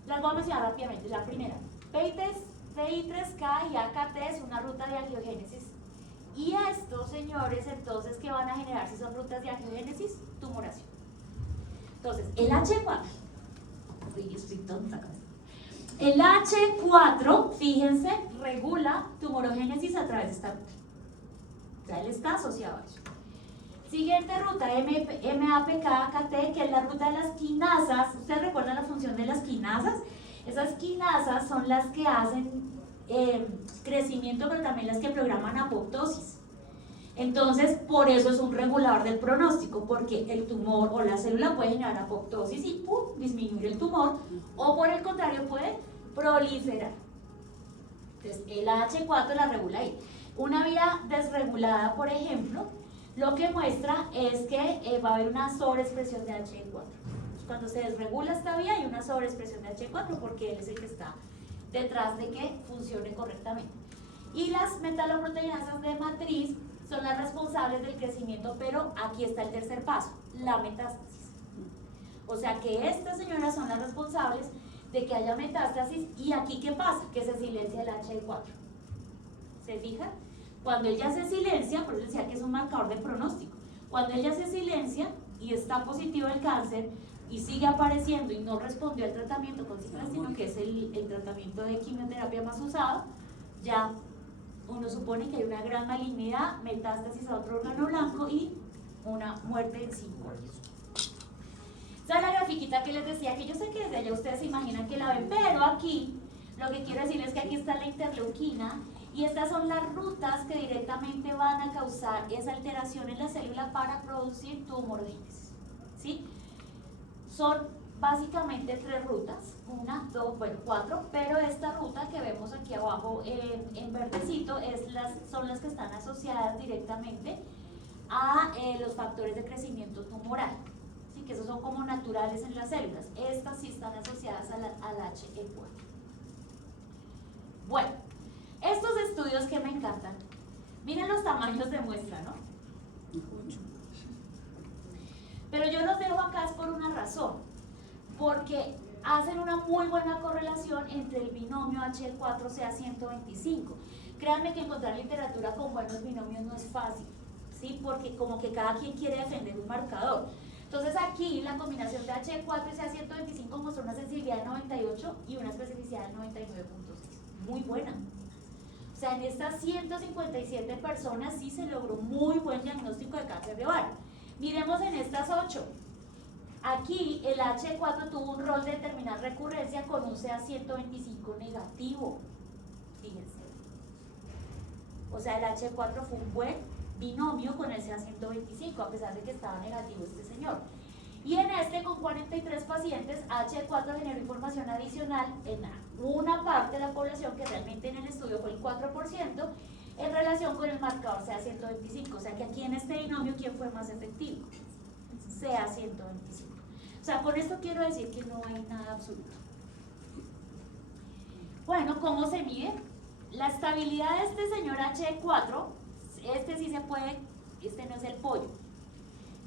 Las voy a mencionar rápidamente. La primera, PI3K y AKT es una ruta de angiogénesis. Y estos, señores, entonces, ¿qué van a generar si son rutas de angiogénesis? Tumoración. Entonces, el H4, estoy tonta con esto. El H4, fíjense, regula tumorogénesis a través de esta ruta. O sea, él está asociado a eso. Siguiente ruta, MAPK-AKT, que es la ruta de las quinasas. ¿Ustedes recuerdan la función de las quinasas? Esas quinasas son las que hacen crecimiento, pero también las que programan apoptosis. Entonces, por eso es un regulador del pronóstico, porque el tumor o la célula puede generar apoptosis y ¡pum!, disminuir el tumor, o por el contrario puede proliferar. Entonces, el H4 la regula ahí. Una vía desregulada, por ejemplo, lo que muestra es que va a haber una sobreexpresión de H4. Cuando se desregula esta vía hay una sobreexpresión de H4 porque él es el que está detrás de que funcione correctamente. Y las metaloproteinasas de matriz son las responsables del crecimiento, pero aquí está el tercer paso, la metástasis. O sea que estas señoras son las responsables de que haya metástasis. ¿Y aquí qué pasa? Que se silencia el H4. ¿Se fijan? Cuando ella se silencia, por eso decía que es un marcador de pronóstico, cuando ella se silencia y está positivo el cáncer y sigue apareciendo y no respondió al tratamiento con cisplatina, que es el tratamiento de quimioterapia más usado, ya uno supone que hay una gran malignidad, metástasis a otro órgano blanco y una muerte en 5 años. Esa es la grafiquita que les decía, que yo sé que desde allá ustedes se imaginan que la ven, pero aquí lo que quiero decir es que aquí está la interleuquina. Y estas son las rutas que directamente van a causar esa alteración en la célula para producir tumorogénesis, ¿sí? Son básicamente 3 rutas, 1, 2, bueno, 4, pero esta ruta que vemos aquí abajo en verdecito son las que están asociadas directamente a los factores de crecimiento tumoral, ¿sí? Que esos son como naturales en las células. Estas sí están asociadas al HE4. Bueno. Estos estudios que me encantan, miren los tamaños de muestra, ¿no? Pero yo los dejo acá es por una razón, porque hacen una muy buena correlación entre el binomio H4CA125. Créanme que encontrar literatura con buenos binomios no es fácil, ¿sí? Porque como que cada quien quiere defender un marcador. Entonces aquí la combinación de H4 y CA125 mostró una sensibilidad de 98 y una especificidad de 99.6, muy buena. O sea, en estas 157 personas sí se logró muy buen diagnóstico de cáncer de ovario. Miremos en estas 8. Aquí el H4 tuvo un rol de determinar recurrencia con un CA125 negativo. Fíjense. O sea, el H4 fue un buen binomio con el CA125, a pesar de que estaba negativo este señor. Y en este, con 43 pacientes, H4 generó información adicional en una parte de la población que realmente en el estudio fue el 4%, en relación con el marcador CA125. O sea que aquí en este binomio, ¿quién fue más efectivo? CA125. O sea, con esto quiero decir que no hay nada absoluto. Bueno, ¿cómo se mide? La estabilidad de este señor H4, este sí se puede, este no es el pollo.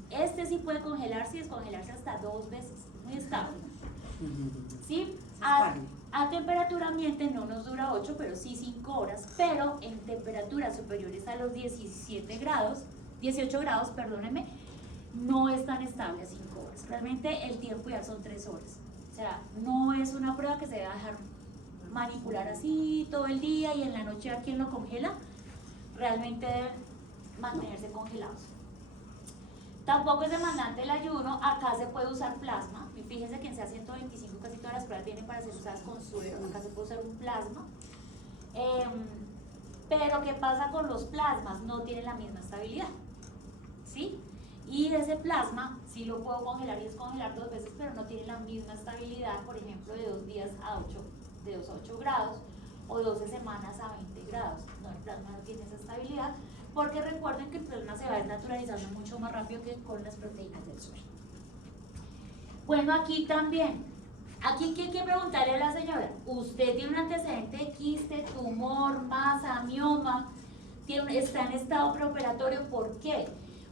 Este sí puede congelarse y descongelarse hasta 2 veces, muy estable. ¿Sí? A temperatura ambiente no nos dura 8, pero sí 5 horas, pero en temperaturas superiores a los 18 grados, perdónenme, no es tan estable a 5 horas. Realmente el tiempo ya son 3 horas. O sea, no es una prueba que se deba dejar manipular así todo el día y en la noche a quien lo congela, realmente deben mantenerse congelados. Tampoco es demandante el ayuno, acá se puede usar plasma. Y fíjense que en CA125 casi todas las pruebas vienen para ser usadas con suero, acá se puede usar un plasma. Pero ¿qué pasa con los plasmas? No tienen la misma estabilidad, ¿sí? Y ese plasma sí lo puedo congelar y descongelar 2 veces, pero no tiene la misma estabilidad, por ejemplo, de 2 días a 8, de 2 a 8 grados o 12 semanas a 20 grados. No, el plasma no tiene esa estabilidad, porque recuerden que el plasma se va desnaturalizando mucho más rápido que con las proteínas del suero. Bueno, aquí también, aquí ¿qué hay que preguntarle a la señora? ¿Usted tiene un antecedente de quiste, tumor, masa, mioma? ¿Está en estado preoperatorio? ¿Por qué?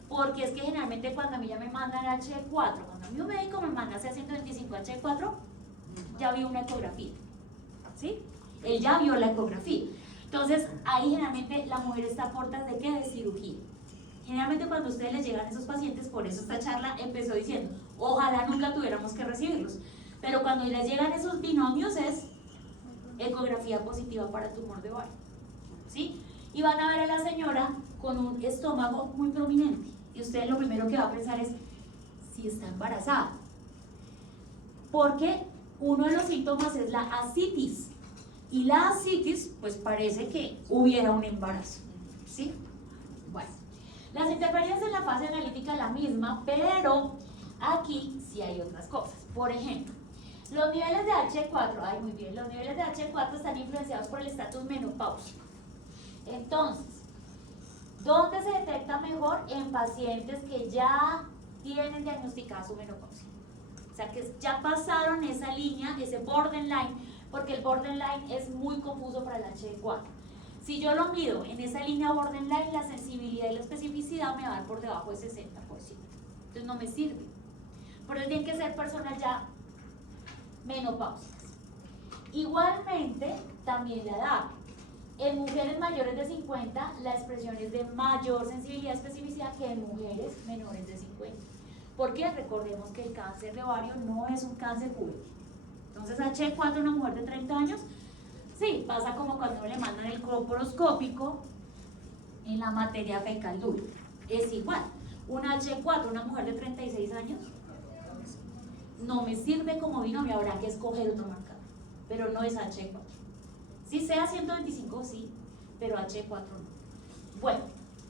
Porque es que generalmente cuando a mí ya me mandan H4, cuando a mí un médico me manda CA125 H4, ya vio una ecografía, ¿sí? Él ya vio la ecografía. Entonces, ahí generalmente la mujer está a puertas de ¿qué? De cirugía. Generalmente cuando a ustedes les llegan esos pacientes, por eso esta charla empezó diciendo, ojalá nunca tuviéramos que recibirlos. Pero cuando les llegan esos binomios es ecografía positiva para tumor de ovario, ¿sí? Y van a ver a la señora con un estómago muy prominente. Y usted lo primero que va a pensar es si está embarazada. Porque uno de los síntomas es la ascitis. Y la ascitis, pues parece que hubiera un embarazo, ¿sí? Bueno, las interferencias en la fase analítica es la misma, pero aquí sí hay otras cosas. Por ejemplo, los niveles de H4, ay muy bien, los niveles de H4 están influenciados por el estatus menopáusico. Entonces, ¿dónde se detecta mejor? En pacientes que ya tienen diagnosticada su menopausia. O sea, que ya pasaron esa línea, ese borderline, porque el borderline es muy confuso para el H4. Si yo lo mido en esa línea borderline, la sensibilidad y la especificidad me va a dar por debajo del 60%. Entonces no me sirve. Por eso tienen que ser personas ya menopáusicas. Igualmente, también la edad. En mujeres mayores de 50, la expresión es de mayor sensibilidad y especificidad que en mujeres menores de 50. Porque recordemos que el cáncer de ovario no es un cáncer juvenil. Entonces, H4 en una mujer de 30 años, sí, pasa como cuando le mandan el coporoscópico en la materia fecal dura. Es igual. Un H4, una mujer de 36 años, no me sirve como binomio, habrá que escoger otro marcador, pero no es H4. Si sea 125, sí, pero H4 no. Bueno,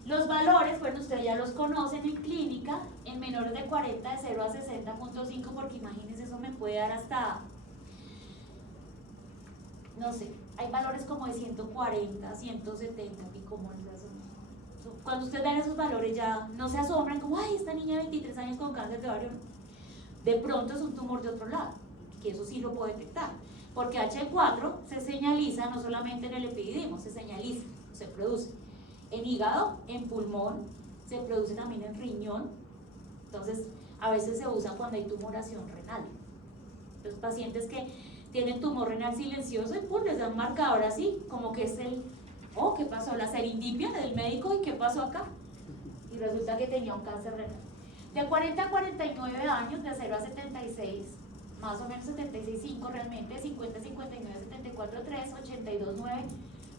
los valores, bueno, ustedes ya los conocen en clínica, en menores de 40, de 0 a 60.5, porque imagínense, eso me puede dar hasta, no sé, hay valores como de 140, 170, y como cuando ustedes ven esos valores ya no se asombran como, ay, esta niña de 23 años con cáncer de ovario, de pronto es un tumor de otro lado, que eso sí lo puedo detectar. Porque H4 se señaliza no solamente en el epididimo, se señaliza, se produce en hígado, en pulmón, se produce también en riñón. Entonces, a veces se usa cuando hay tumoración renal. Los pacientes que tienen tumor renal silencioso y pues les dan marcador así, como que es el, oh, ¿qué pasó? La serendipia del médico, ¿y qué pasó acá? Y resulta que tenía un cáncer renal. De 40 a 49 años, de 0 a 76, más o menos 76.5 realmente, 50, 59, 74, 3, 82, 9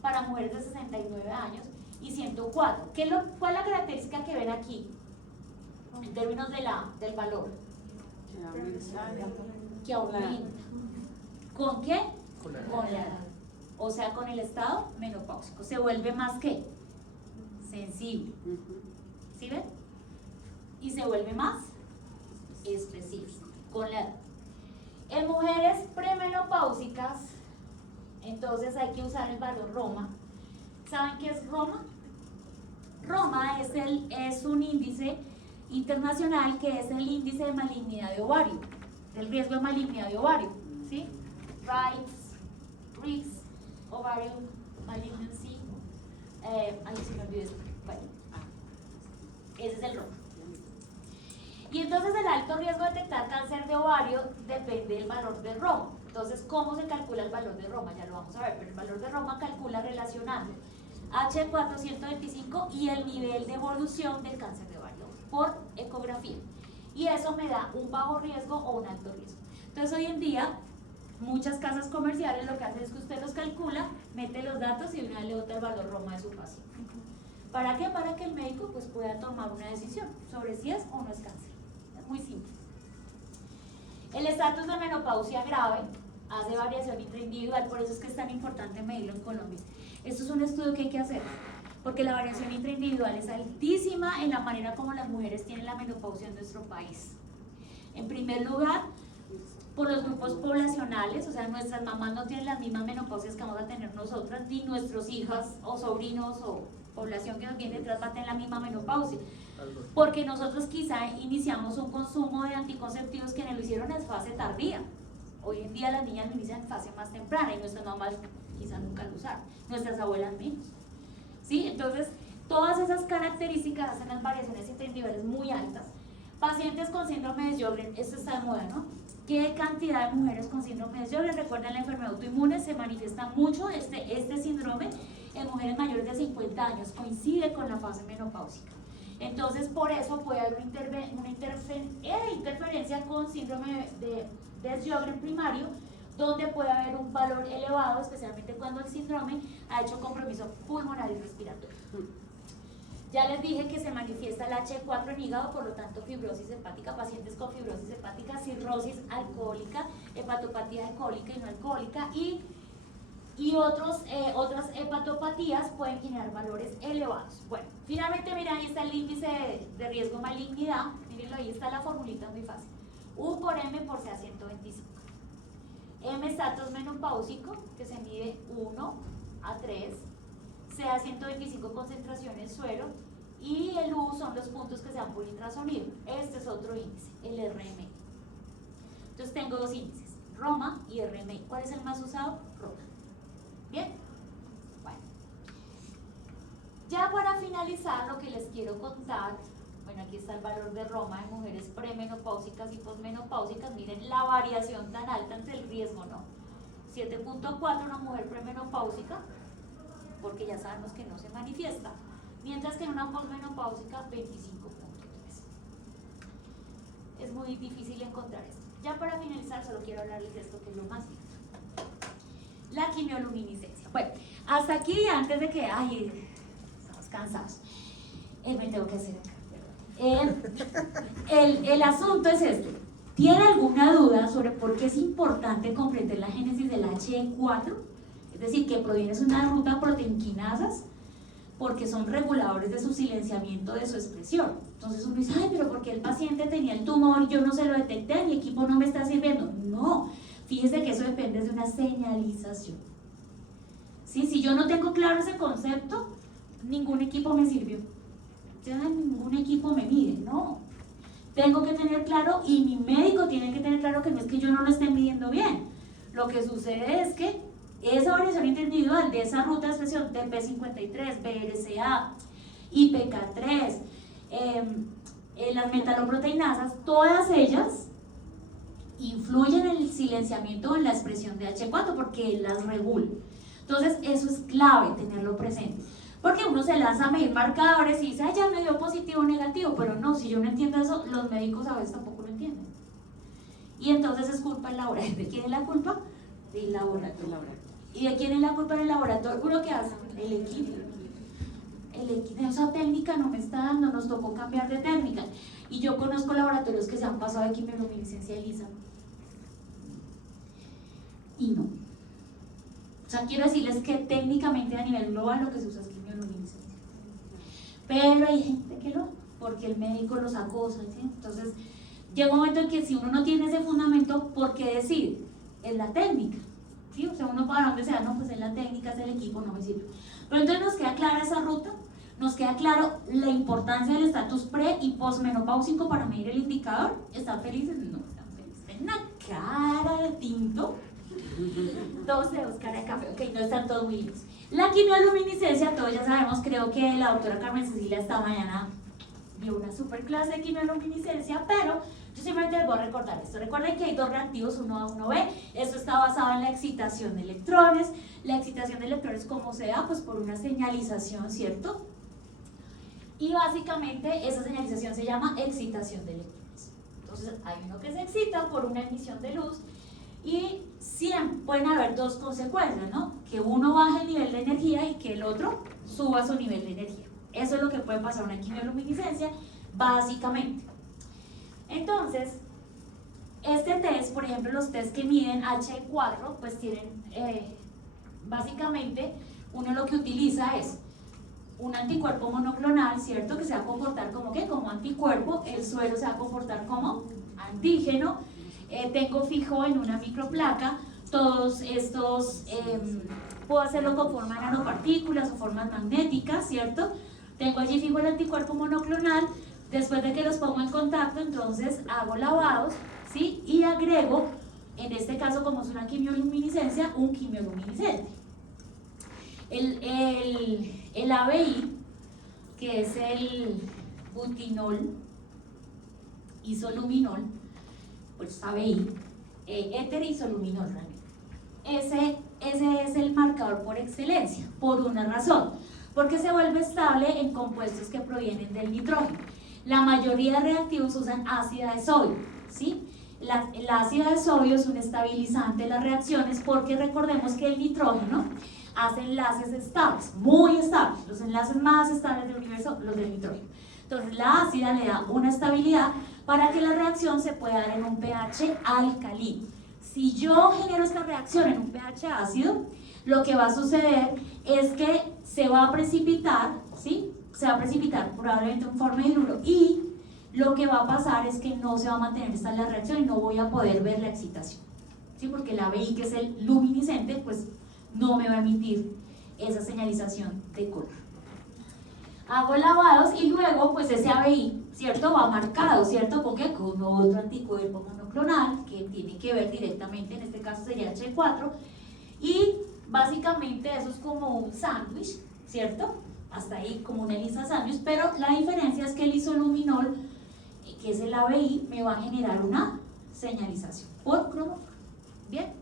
para mujeres de 69 años y 104. ¿Cuál es la característica que ven aquí en términos del valor? Que aumenta. ¿Con qué? Con la edad. O sea, con el estado menopáusico. Se vuelve más ¿qué? Sensible. ¿Sí ven? Y se vuelve más específico con la edad. En mujeres premenopáusicas, entonces hay que usar el valor ROMA. ¿Saben qué es ROMA? ROMA es un índice internacional que es el índice de malignidad de ovario, el riesgo de malignidad de ovario, ¿sí? Risk Ovarian Malignancy. Ay, se me olvidó esto. Bueno, ese es el ROMA. Y entonces el alto riesgo de detectar cáncer de ovario depende del valor de ROMA. Entonces, ¿cómo se calcula el valor de ROMA? Ya lo vamos a ver, pero el valor de ROMA calcula relacionando H425 y el nivel de evolución del cáncer de ovario por ecografía. Y eso me da un bajo riesgo o un alto riesgo. Entonces, hoy en día, muchas casas comerciales lo que hacen es que usted los calcula, mete los datos y una vez le bota el valor ROMA de su paciente. ¿Para qué? Para que el médico pues pueda tomar una decisión sobre si es o no es cáncer. Es muy simple. El estatus de menopausia grave hace variación intraindividual, por eso es que es tan importante medirlo en Colombia. Esto es un estudio que hay que hacer, porque la variación intraindividual es altísima en la manera como las mujeres tienen la menopausia en nuestro país. En primer lugar, por los grupos poblacionales, o sea, nuestras mamás no tienen las mismas menopausias que vamos a tener nosotras, ni nuestros hijas o sobrinos o población que nos viene detrás va a tener la misma menopausia. Porque nosotros quizá iniciamos un consumo de anticonceptivos que lo hicieron en fase tardía. Hoy en día las niñas lo inician en fase más temprana y nuestras mamás quizá nunca lo usaron, nuestras abuelas menos. ¿Sí? Entonces, todas esas características hacen las variaciones intraindividuales muy altas. Pacientes con síndrome de Sjögren, esto está de moda, ¿no? ¿Qué cantidad de mujeres con síndrome de Sjögren? Recuerden, la enfermedad autoinmune se manifiesta mucho, este síndrome, en mujeres mayores de 50 años, coincide con la fase menopáusica. Entonces, por eso puede haber una interferencia con síndrome de Sjögren primario, donde puede haber un valor elevado, especialmente cuando el síndrome ha hecho compromiso pulmonar y respiratorio. Ya les dije que se manifiesta el H4 en hígado, por lo tanto fibrosis hepática, pacientes con fibrosis hepática, cirrosis alcohólica, hepatopatía alcohólica y no alcohólica, y otras hepatopatías pueden generar valores elevados. Bueno, finalmente miren, ahí está el índice de riesgo malignidad, mírenlo, ahí está la formulita muy fácil, U por M por CA 125. M estatus menopáusico, que se mide 1 a 3, CA 125 concentración en suero, y el U son los puntos que se dan por ultrasonido. Este es otro índice, el RMI. Entonces tengo dos índices, ROMA y RMI. ¿Cuál es el más usado? ROMA. ¿Bien? Bueno. Ya para finalizar, lo que les quiero contar, bueno, aquí está el valor de ROMA en mujeres premenopáusicas y posmenopáusicas. Miren la variación tan alta entre el riesgo, ¿no? 7.4 una mujer premenopáusica, porque ya sabemos que no se manifiesta, mientras que en una posmenopáusica 25.3. Es muy difícil encontrar esto. Ya para finalizar, solo quiero hablarles de esto que es lo más lindo. La quimioluminiscencia. Bueno, hasta aquí, antes de que, estamos cansados, me tengo que hacer acá. El asunto es este. ¿Tiene alguna duda sobre por qué es importante comprender la génesis del HE4? Es decir, que proviene de una ruta proteinquinasas, porque son reguladores de su silenciamiento, de su expresión. Entonces uno dice, ay, pero ¿por qué el paciente tenía el tumor y yo no se lo detecté, mi equipo no me está sirviendo? No, fíjese que eso depende de una señalización. ¿Sí? Si yo no tengo claro ese concepto, ningún equipo me sirvió. Ningún equipo me mide, no. Tengo que tener claro, y mi médico tiene que tener claro, que no es que yo no lo esté midiendo bien. Lo que sucede es que esa variación individual de esa ruta de expresión TP53, BRCA, IPK3, las metaloproteinasas, todas ellas influyen en el silenciamiento o en la expresión de H4 porque las regula. Entonces eso es clave tenerlo presente, porque uno se lanza a medir marcadores y dice, ay, ya me dio positivo o negativo, pero no, si yo no entiendo eso, los médicos a veces tampoco lo entienden. Y entonces es culpa del laboratorio. ¿De quién es la culpa? Del laboratorio. ¿Y de quién es la culpa del laboratorio? ¿Uno qué hace? El equipo. Esa técnica no me está dando, nos tocó cambiar de técnica. Y yo conozco laboratorios que se han pasado de quimioluminiscencia a ELISA. Y no. O sea, quiero decirles que técnicamente a nivel global lo que se usa es quimioluminiscencia. Pero hay gente que no, porque el médico los acosa, ¿sí? Entonces, llega un momento en que si uno no tiene ese fundamento, ¿por qué decir? Es la técnica. ¿Sí? O sea, uno para donde sea, no, pues es la técnica, es el equipo, no me sirve. Pero entonces nos queda clara esa ruta, nos queda claro la importancia del estatus pre y posmenopáusico para medir el indicador. ¿Están felices? No, están felices. Ven una cara de tinto. Todos tenemos cara de café, ok, no están todos muy lindos. La quimioluminiscencia, todos ya sabemos, creo que la doctora Carmen Cecilia esta mañana dio una super clase de quimioluminiscencia, pero yo simplemente les voy a recordar esto. Recuerden que hay dos reactivos, 1A, 1B. Esto está basado en la excitación de electrones. La excitación de electrones, ¿cómo se da? Pues por una señalización, ¿cierto? Y básicamente esa señalización se llama excitación de electrones. Entonces hay uno que se excita por una emisión de luz, y siempre pueden haber dos consecuencias, ¿no? Que uno baje el nivel de energía y que el otro suba su nivel de energía. Eso es lo que puede pasar una quimioluminiscencia, básicamente. Entonces, este test, por ejemplo, los test que miden H4, pues tienen, básicamente, uno lo que utiliza es un anticuerpo monoclonal, ¿cierto? Que se va a comportar como ¿qué? Como anticuerpo, el suero se va a comportar como antígeno, tengo fijo en una microplaca, todos estos, puedo hacerlo con forma de nanopartículas o formas magnéticas, ¿cierto? Tengo allí fijo el anticuerpo monoclonal, después de que los pongo en contacto, entonces hago lavados, ¿sí? Y agrego, en este caso como es una quimioluminiscencia, un quimioluminiscente. El ABI, que es el butinol isoluminol, pues ABI, éter-isoluminol realmente. Ese es el marcador por excelencia, por una razón, porque se vuelve estable en compuestos que provienen del nitrógeno. La mayoría de reactivos usan ácida de sodio, ¿sí? La ácida de sodio es un estabilizante de las reacciones porque recordemos que el nitrógeno hace enlaces estables, muy estables. Los enlaces más estables del universo, los del nitrógeno. Entonces la ácida le da una estabilidad para que la reacción se pueda dar en un pH alcalino. Si yo genero esta reacción en un pH ácido, lo que va a suceder es que se va a precipitar, ¿sí? Se va a precipitar probablemente en forma de hidruro y lo que va a pasar es que no se va a mantener esta la reacción y no voy a poder ver la excitación, ¿sí? Porque el ABI, que es el luminiscente, pues no me va a emitir esa señalización de color. Hago lavados y luego pues ese ABI, ¿cierto? Va marcado, ¿cierto? ¿Con qué? Con otro anticuerpo monoclonal que tiene que ver directamente, en este caso sería H4, y básicamente eso es como un sándwich, ¿cierto? Hasta ahí como una lista de sándwich, pero la diferencia es que el isoluminol, que es el ABI, me va a generar una señalización por cromóforo. Bien,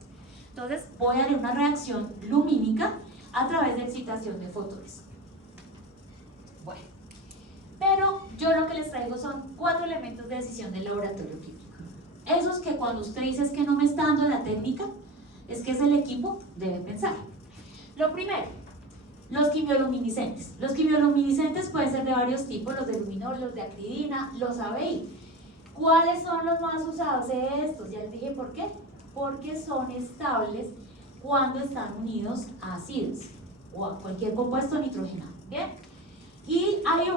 entonces voy a hacer una reacción lumínica a través de excitación de fotones. Bueno, pero yo lo que les traigo son 4 elementos de decisión del laboratorio clínico. Esos que cuando usted dice es que no me está dando la técnica, es que es el equipo, debe pensar. Lo primero, los quimioluminiscentes. Los quimioluminiscentes pueden ser de varios tipos, los de luminol, los de acridina, los ABI. ¿Cuáles son los más usados? Estos, ya les dije por qué. Porque son estables cuando están unidos a ácidos o a cualquier compuesto nitrogenado. ¿Bien? Y hay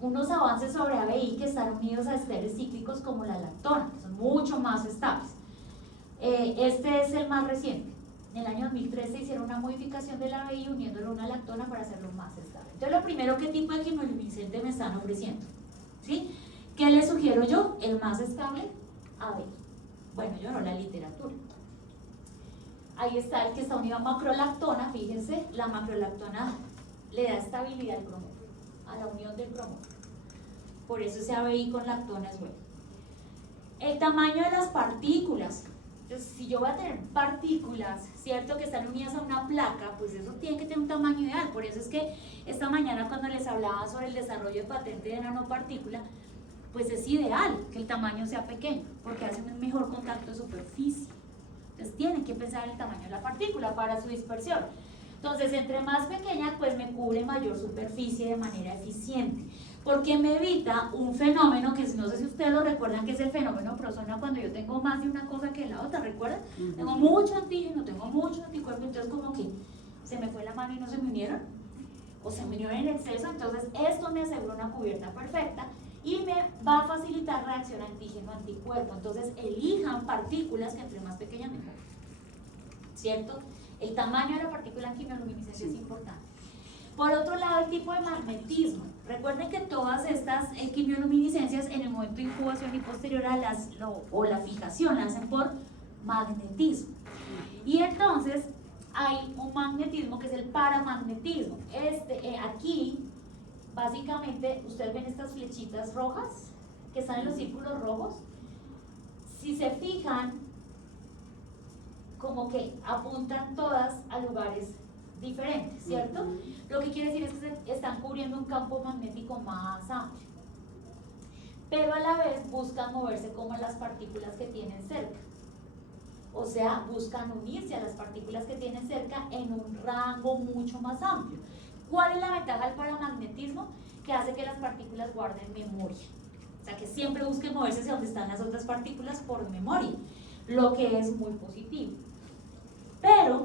unos avances sobre ABI que están unidos a esteres cíclicos como la lactona, que son mucho más estables. Este es el más reciente. En el año 2013 hicieron una modificación del ABI uniéndolo a una lactona para hacerlo más estable. Entonces, lo primero, ¿qué tipo de quimioluminiscente me están ofreciendo? ¿Sí? ¿Qué les sugiero yo? El más estable, ABI. Bueno, yo no, la literatura. Ahí está el que está unido a macrolactona, fíjense, la macrolactona le da estabilidad al cromóforo, a la unión del cromóforo. Por eso ese ABI con lactona es bueno. El tamaño de las partículas. Entonces, si yo voy a tener partículas, ¿cierto?, que están unidas a una placa, pues eso tiene que tener un tamaño ideal. Por eso es que esta mañana cuando les hablaba sobre el desarrollo de patente de nanopartícula, pues es ideal que el tamaño sea pequeño, porque hace un mejor contacto de superficie. Entonces tienen que pensar en el tamaño de la partícula para su dispersión. Entonces, entre más pequeña, pues me cubre mayor superficie de manera eficiente, porque me evita un fenómeno que no sé si ustedes lo recuerdan, que es el fenómeno prosona, cuando yo tengo más de una cosa que la otra, ¿recuerdan? Tengo mucho antígeno, tengo mucho anticuerpo, entonces como que se me fue la mano y no se me unieron, o se me unieron en exceso. Entonces esto me asegura una cubierta perfecta y me va a facilitar reacción antígeno-anticuerpo. Entonces elijan partículas que entre más pequeñas mejor, ¿cierto? El tamaño de la partícula en quimioluminiscencia es importante. Por otro lado, el tipo de magnetismo. Recuerden que todas estas quimioluminiscencias en el momento de incubación y posterior a la fijación la hacen por magnetismo. Y entonces hay un magnetismo que es el paramagnetismo. Aquí, básicamente, ustedes ven estas flechitas rojas que están en los círculos rojos. Si se fijan, como que apuntan todas a lugares diferentes, ¿cierto? Lo que quiere decir es que están cubriendo un campo magnético más amplio, pero a la vez buscan moverse como las partículas que tienen cerca, o sea, buscan unirse a las partículas que tienen cerca en un rango mucho más amplio. ¿Cuál es la ventaja del paramagnetismo? Que hace que las partículas guarden memoria. O sea, que siempre busquen moverse hacia donde están las otras partículas por memoria, lo que es muy positivo. Pero,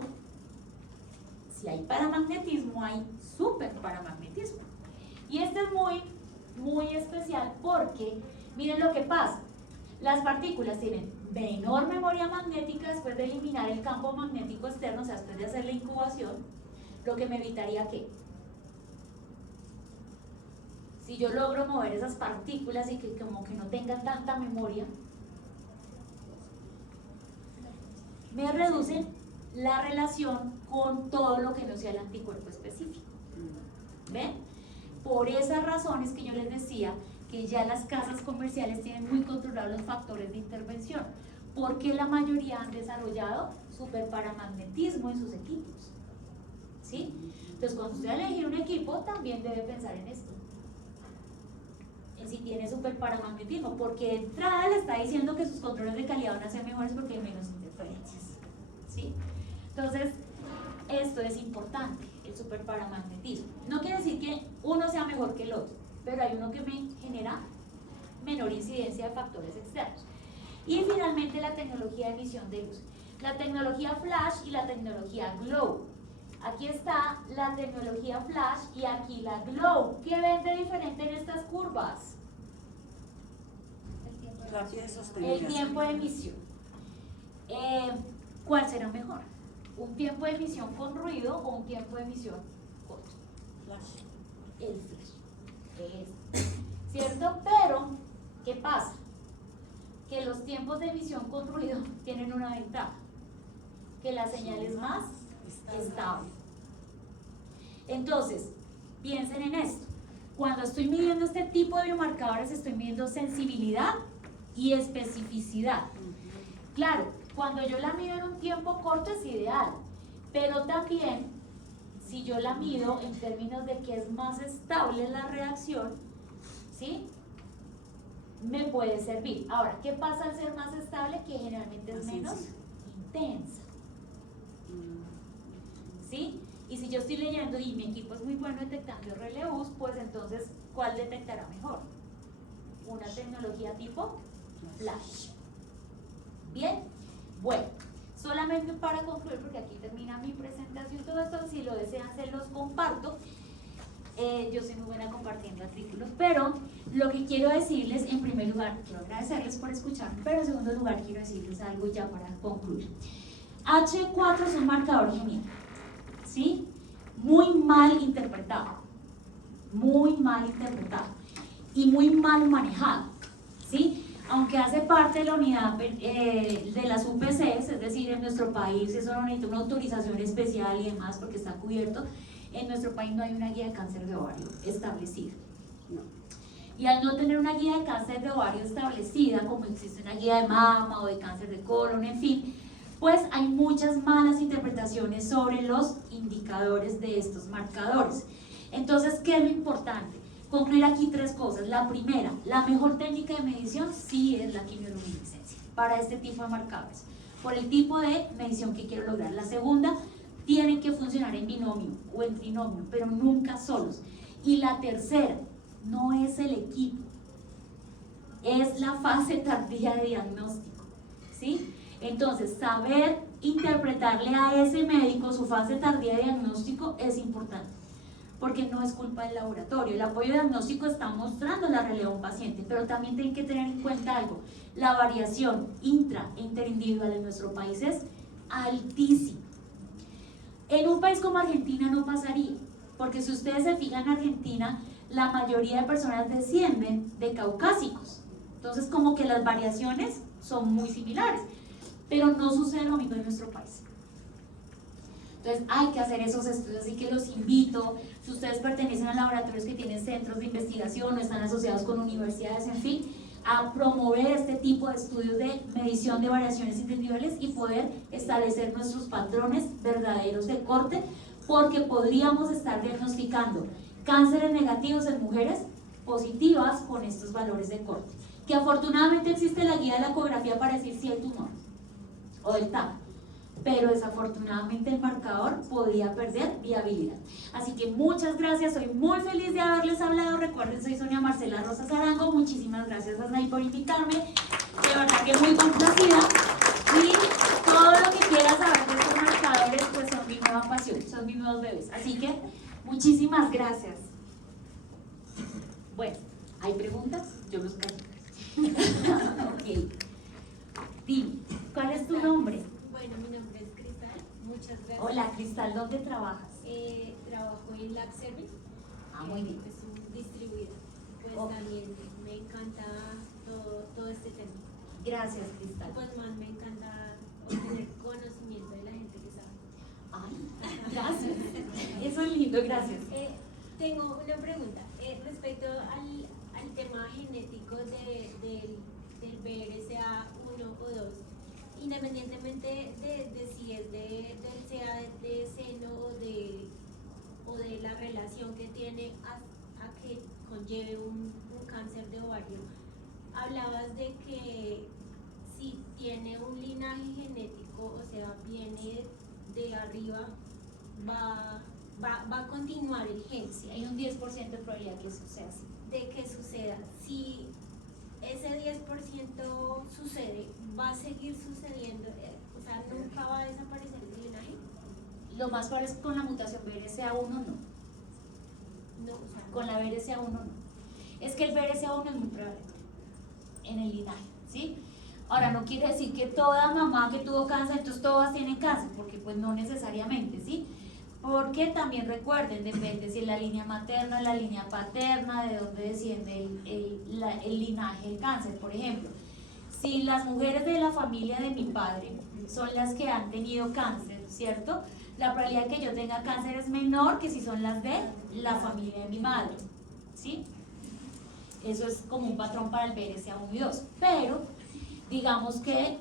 si hay paramagnetismo, hay superparamagnetismo. Y este es muy especial porque, miren lo que pasa. Las partículas tienen menor memoria magnética después de eliminar el campo magnético externo, o sea, después de hacer la incubación, lo que me evitaría que, si yo logro mover esas partículas y que como que no tengan tanta memoria, me reducen la relación con todo lo que no sea el anticuerpo específico. ¿Ven? Por esas razones que yo les decía que ya las casas comerciales tienen muy controlados los factores de intervención, porque la mayoría han desarrollado superparamagnetismo en sus equipos. ¿Sí? Entonces, cuando usted elegir un equipo, también debe pensar en esto, en si tiene superparamagnetismo, porque de entrada le está diciendo que sus controles de calidad van a ser mejores porque hay menos interferencias. ¿Sí? Entonces, esto es importante, el superparamagnetismo. No quiere decir que uno sea mejor que el otro, pero hay uno que me genera menor incidencia de factores externos. Y finalmente la tecnología de emisión de luz. La tecnología flash y la tecnología glow. Aquí está la tecnología flash y aquí la glow. ¿Qué ven de diferente en estas curvas? El tiempo de emisión. ¿Cuál será mejor? ¿Un tiempo de emisión con ruido o un tiempo de emisión corto? Flash. El flash. ¿Cierto? Pero, ¿qué pasa? Que los tiempos de emisión con ruido tienen una ventaja, que la señal es más estable. Entonces, piensen en esto. Cuando estoy midiendo este tipo de biomarcadores, estoy midiendo sensibilidad y especificidad. Claro, cuando yo la mido en un tiempo corto es ideal, pero también si yo la mido en términos de que es más estable la reacción, ¿sí? Me puede servir. Ahora, ¿qué pasa al ser más estable? Que generalmente es menos intensa. ¿Sí? Y si yo estoy leyendo y mi equipo es muy bueno detectando RLUs, pues entonces, ¿cuál detectará mejor? Una tecnología tipo flash. ¿Bien? Bueno, solamente para concluir, porque aquí termina mi presentación, todo esto, si lo desean se los comparto. Yo soy muy buena compartiendo artículos, pero lo que quiero decirles, en primer lugar, quiero agradecerles por escucharme, pero en segundo lugar quiero decirles algo ya para concluir. H4 es un marcador genial, ¿sí? Muy mal interpretado y muy mal manejado, ¿sí? Aunque hace parte de la unidad de las UPCs, es decir, en nuestro país eso no necesita una autorización especial y demás porque está cubierto. En nuestro país no hay una guía de cáncer de ovario establecida. No. Y al no tener una guía de cáncer de ovario establecida, como existe una guía de mama o de cáncer de colon, en fin, pues hay muchas malas interpretaciones sobre los indicadores de estos marcadores. Entonces, ¿qué es lo importante? Concluir aquí tres cosas. La primera, la mejor técnica de medición sí es la quimioluminiscencia para este tipo de marcadores, por el tipo de medición que quiero lograr. La segunda, tienen que funcionar en binomio o en trinomio, pero nunca solos. Y la tercera, no es el equipo, es la fase tardía de diagnóstico, ¿sí? Entonces, saber interpretarle a ese médico su fase tardía de diagnóstico es importante, porque no es culpa del laboratorio. El apoyo diagnóstico está mostrando la realidad de un paciente, pero también tienen que tener en cuenta algo: la variación intra e interindividual en nuestro país es altísima. En un país como Argentina no pasaría, porque si ustedes se fijan en Argentina, la mayoría de personas descienden de caucásicos, entonces como que las variaciones son muy similares, pero no sucede lo mismo en nuestro país. Entonces hay que hacer esos estudios, así que los invito, si ustedes pertenecen a laboratorios que tienen centros de investigación o están asociados con universidades, en fin, a promover este tipo de estudios de medición de variaciones individuales y poder establecer nuestros patrones verdaderos de corte, porque podríamos estar diagnosticando cánceres negativos en mujeres positivas con estos valores de corte, que afortunadamente existe la guía de la ecografía para decir si hay tumor o del TAC, pero desafortunadamente el marcador podía perder viabilidad. Así que muchas gracias, soy muy feliz de haberles hablado. Recuerden, soy Sonia Marcela Rosas Arango, muchísimas gracias a Snai por invitarme, de verdad que muy complacida, y todo lo que quieras saber de estos marcadores pues son mi nueva pasión, son mis nuevos bebés. Así que muchísimas gracias. Bueno, ¿hay preguntas? Yo los callo. Ok. Dime, ¿cuál es tu nombre? Bueno, mi nombre es Cristal, muchas gracias. Hola Cristal, ¿dónde trabajas? Trabajo en Lab Service, Muy bien. es un distribuidor. Pues Ok. también me encanta todo este tema. Gracias Cristal. Pues más me encanta obtener conocimiento de la gente que sabe. Ay, gracias. Eso es lindo, gracias. Tengo una pregunta respecto al tema genético del BRCA1 o 2. Independientemente de si es del CA de seno o de la relación que tiene a que conlleve un cáncer de ovario, hablabas de que si tiene un linaje genético, o sea, viene de arriba, va a continuar el gen. Sí, hay un 10% de probabilidad que eso sea así. De que suceda. Si ese 10% sucede, va a seguir sucediendo, o sea, nunca va a desaparecer ese linaje. Lo más probable es que con la mutación BRCA1 no. No, o sea, Con la BRCA1 no. Es que el BRCA1 es muy prevalente en el linaje, ¿sí? Ahora, no quiere decir que toda mamá que tuvo cáncer, entonces todas tienen cáncer, porque pues no necesariamente, ¿sí? Porque también recuerden, depende si es la línea materna, la línea paterna, de dónde desciende el linaje del cáncer. Por ejemplo, si las mujeres de la familia de mi padre son las que han tenido cáncer, ¿cierto? La probabilidad de que yo tenga cáncer es menor que si son las de la familia de mi madre, ¿sí? Eso es como un patrón para el BRCA1 y 2, pero digamos que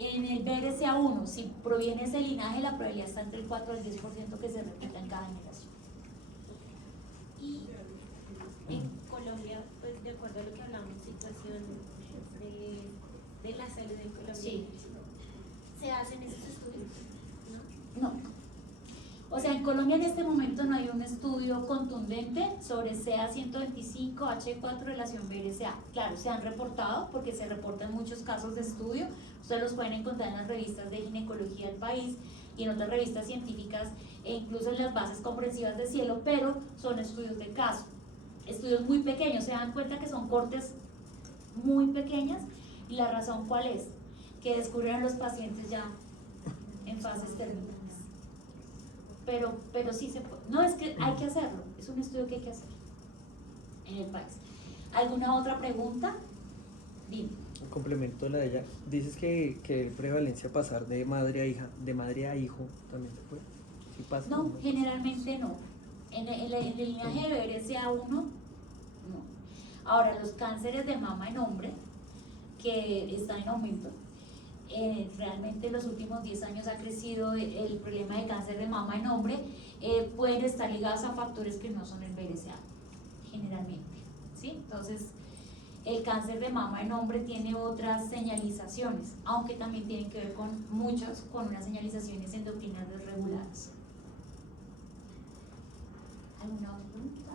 en el BRCA1, si proviene ese linaje, la probabilidad está entre el 4 al 10% que se repita en cada generación. y en Colombia, pues de acuerdo a lo que hablamos, situación de la salud en Colombia, Sí. ¿se hacen esos estudios? ¿No? No. O sea, en Colombia en este momento no hay un estudio contundente sobre CA125, H4, relación BRCA. Claro, se han reportado porque se reportan muchos casos de estudio. Ustedes los pueden encontrar en las revistas de ginecología del país y en otras revistas científicas e incluso en las bases comprensivas de Cielo, pero son estudios de caso. Estudios muy pequeños, se dan cuenta que son cortes muy pequeñas. ¿Y la razón cuál es? Que descubrieron los pacientes ya en fases terminales. Pero sí se puede. No, es que hay que hacerlo. Es un estudio que hay que hacer en el país. ¿Alguna otra pregunta? Dime. Un complemento a la de ella. Dices que es prevalencia pasar de madre a hija, de madre a hijo, ¿también se puede? ¿Sí pasa? No, generalmente no. En el linaje de BRCA1, no. Ahora, los cánceres de mama en hombre, que están en aumento, realmente en los últimos 10 años ha crecido el problema de cáncer de mama en hombre, pueden estar ligados a factores que no son el BRCA, generalmente, ¿sí? Entonces, el cáncer de mama en hombre tiene otras señalizaciones, aunque también tienen que ver con unas señalizaciones endocrinas desreguladas. ¿Alguna otra pregunta?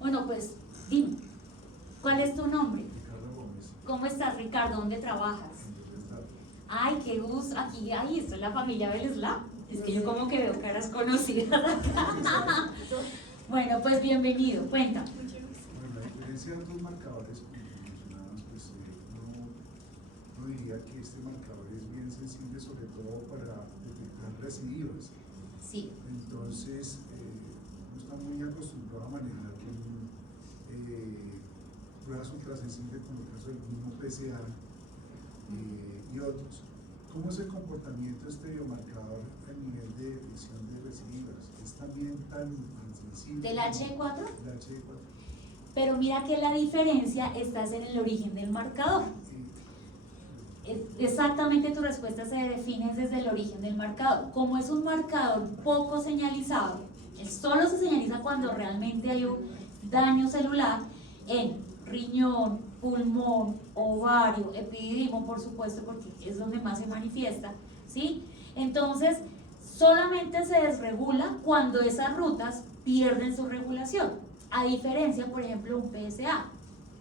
Bueno, pues dime, ¿cuál es tu nombre? Ricardo Gómez. ¿Cómo estás, Ricardo? ¿Dónde trabajas? Ay, qué gusto. Aquí, esto es la familia Belesla. Es que yo como que veo caras conocidas acá. Bueno, pues bienvenido, cuenta. Bueno, la diferencia de otros marcadores, como mencionabas, pues no diría que este marcador es bien sensible, sobre todo para detectar recidivas. Sí. Entonces, no está muy acostumbrado a manejar pruebas ultrasensibles como el caso del mismo PSA y otros. ¿Cómo es el comportamiento de este biomarcador a nivel de detección de recidivas? ¿Es también tan sensible? ¿Del H4? Del H4. Pero mira que la diferencia está en el origen del marcador. Exactamente, tu respuesta se define desde el origen del marcador. Como es un marcador poco señalizado, solo se señaliza cuando realmente hay un daño celular en riñón, pulmón, ovario, epididimo, por supuesto, porque es donde más se manifiesta, ¿sí? Entonces, solamente se desregula cuando esas rutas pierden su regulación, a diferencia, por ejemplo, un PSA,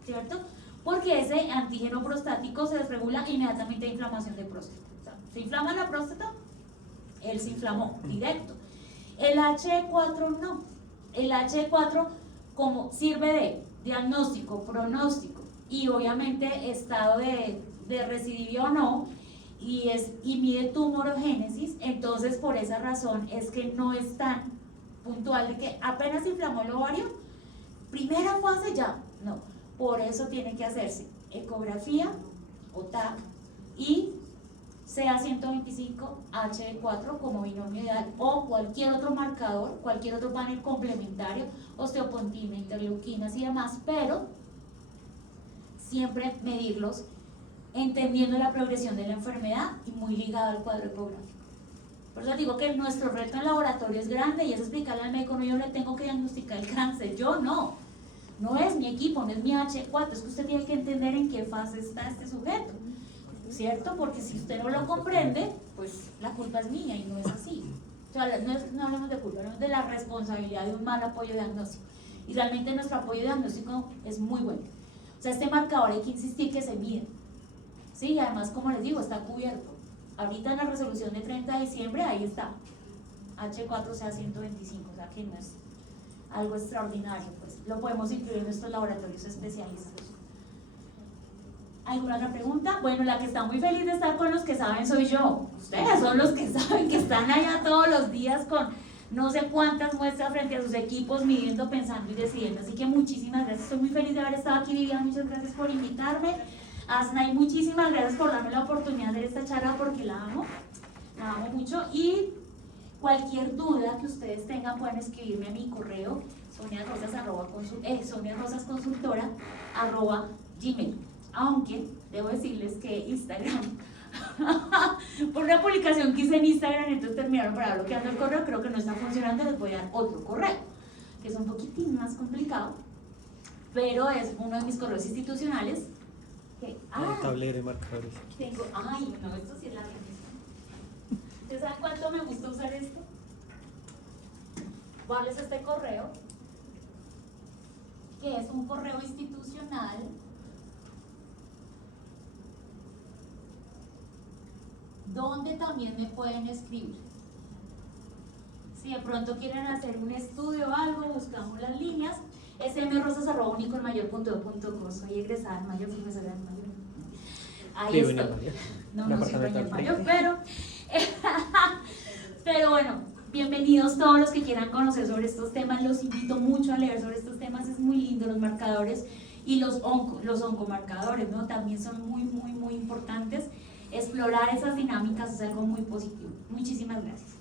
¿cierto? Porque ese antígeno prostático se desregula inmediatamente a inflamación de próstata. O sea, se inflama la próstata, él se inflamó directo. El H4 no. El H4 como sirve de diagnóstico, pronóstico y obviamente estado de recidivo o no, y mide tumorogénesis. Entonces por esa razón es que no es tan puntual de que apenas se inflamó el ovario, primera fase ya, no. Por eso tiene que hacerse ecografía o TAC y CA125 H4 como binomio ideal, o cualquier otro marcador, cualquier otro panel complementario, osteopontina, interleuquinas y demás, pero siempre medirlos entendiendo la progresión de la enfermedad y muy ligado al cuadro ecográfico. Por eso digo que nuestro reto en laboratorio es grande y es explicarle al médico: no, yo le tengo que diagnosticar el cáncer, yo no es mi equipo, no es mi H4, es que usted tiene que entender en qué fase está este sujeto, ¿cierto? Porque si usted no lo comprende, pues la culpa es mía y no es así. O sea, no hablamos de culpa, hablamos de la responsabilidad de un mal apoyo diagnóstico. Y realmente nuestro apoyo diagnóstico es muy bueno. O sea, este marcador hay que insistir que se mide. Sí, y además, como les digo, está cubierto. Ahorita en la resolución de 30 de diciembre, ahí está. H4CA125, o sea que no es algo extraordinario, pues lo podemos incluir en nuestros laboratorios especializados. ¿Alguna otra pregunta? Bueno, la que está muy feliz de estar con los que saben soy yo. Ustedes son los que saben, que están allá todos los días con no sé cuántas muestras frente a sus equipos, midiendo, pensando y decidiendo. Así que muchísimas gracias, estoy muy feliz de haber estado aquí. Vivian, muchas gracias por invitarme. Asnay, muchísimas gracias por darme la oportunidad de esta charla, porque la amo mucho. Y cualquier duda que ustedes tengan pueden escribirme a mi correo soniarosasconsultora@gmail. Aunque debo decirles que Instagram por una publicación que hice en Instagram, entonces terminaron para bloqueando el correo, creo que no está funcionando, les voy a dar otro correo que es un poquitín más complicado, pero es uno de mis correos institucionales que, tablero y marcadores. tengo, no, esto sí es la revista. ¿Ustedes saben cuánto me gusta usar esto? Voy a darles este correo, que es un correo institucional donde también me pueden escribir. Si de pronto quieren hacer un estudio o algo, buscamos las líneas. Es mrosas@unicormayor.edu.co. Soy egresada en Mayor, profesora en Mayor. Ahí estoy. No soy doña Mayor, pero bueno, bienvenidos todos los que quieran conocer sobre estos temas. Los invito mucho a leer sobre estos temas, es muy lindo. Los marcadores y los oncomarcadores, ¿no? También son muy importantes. Explorar esas dinámicas es algo muy positivo. Muchísimas gracias.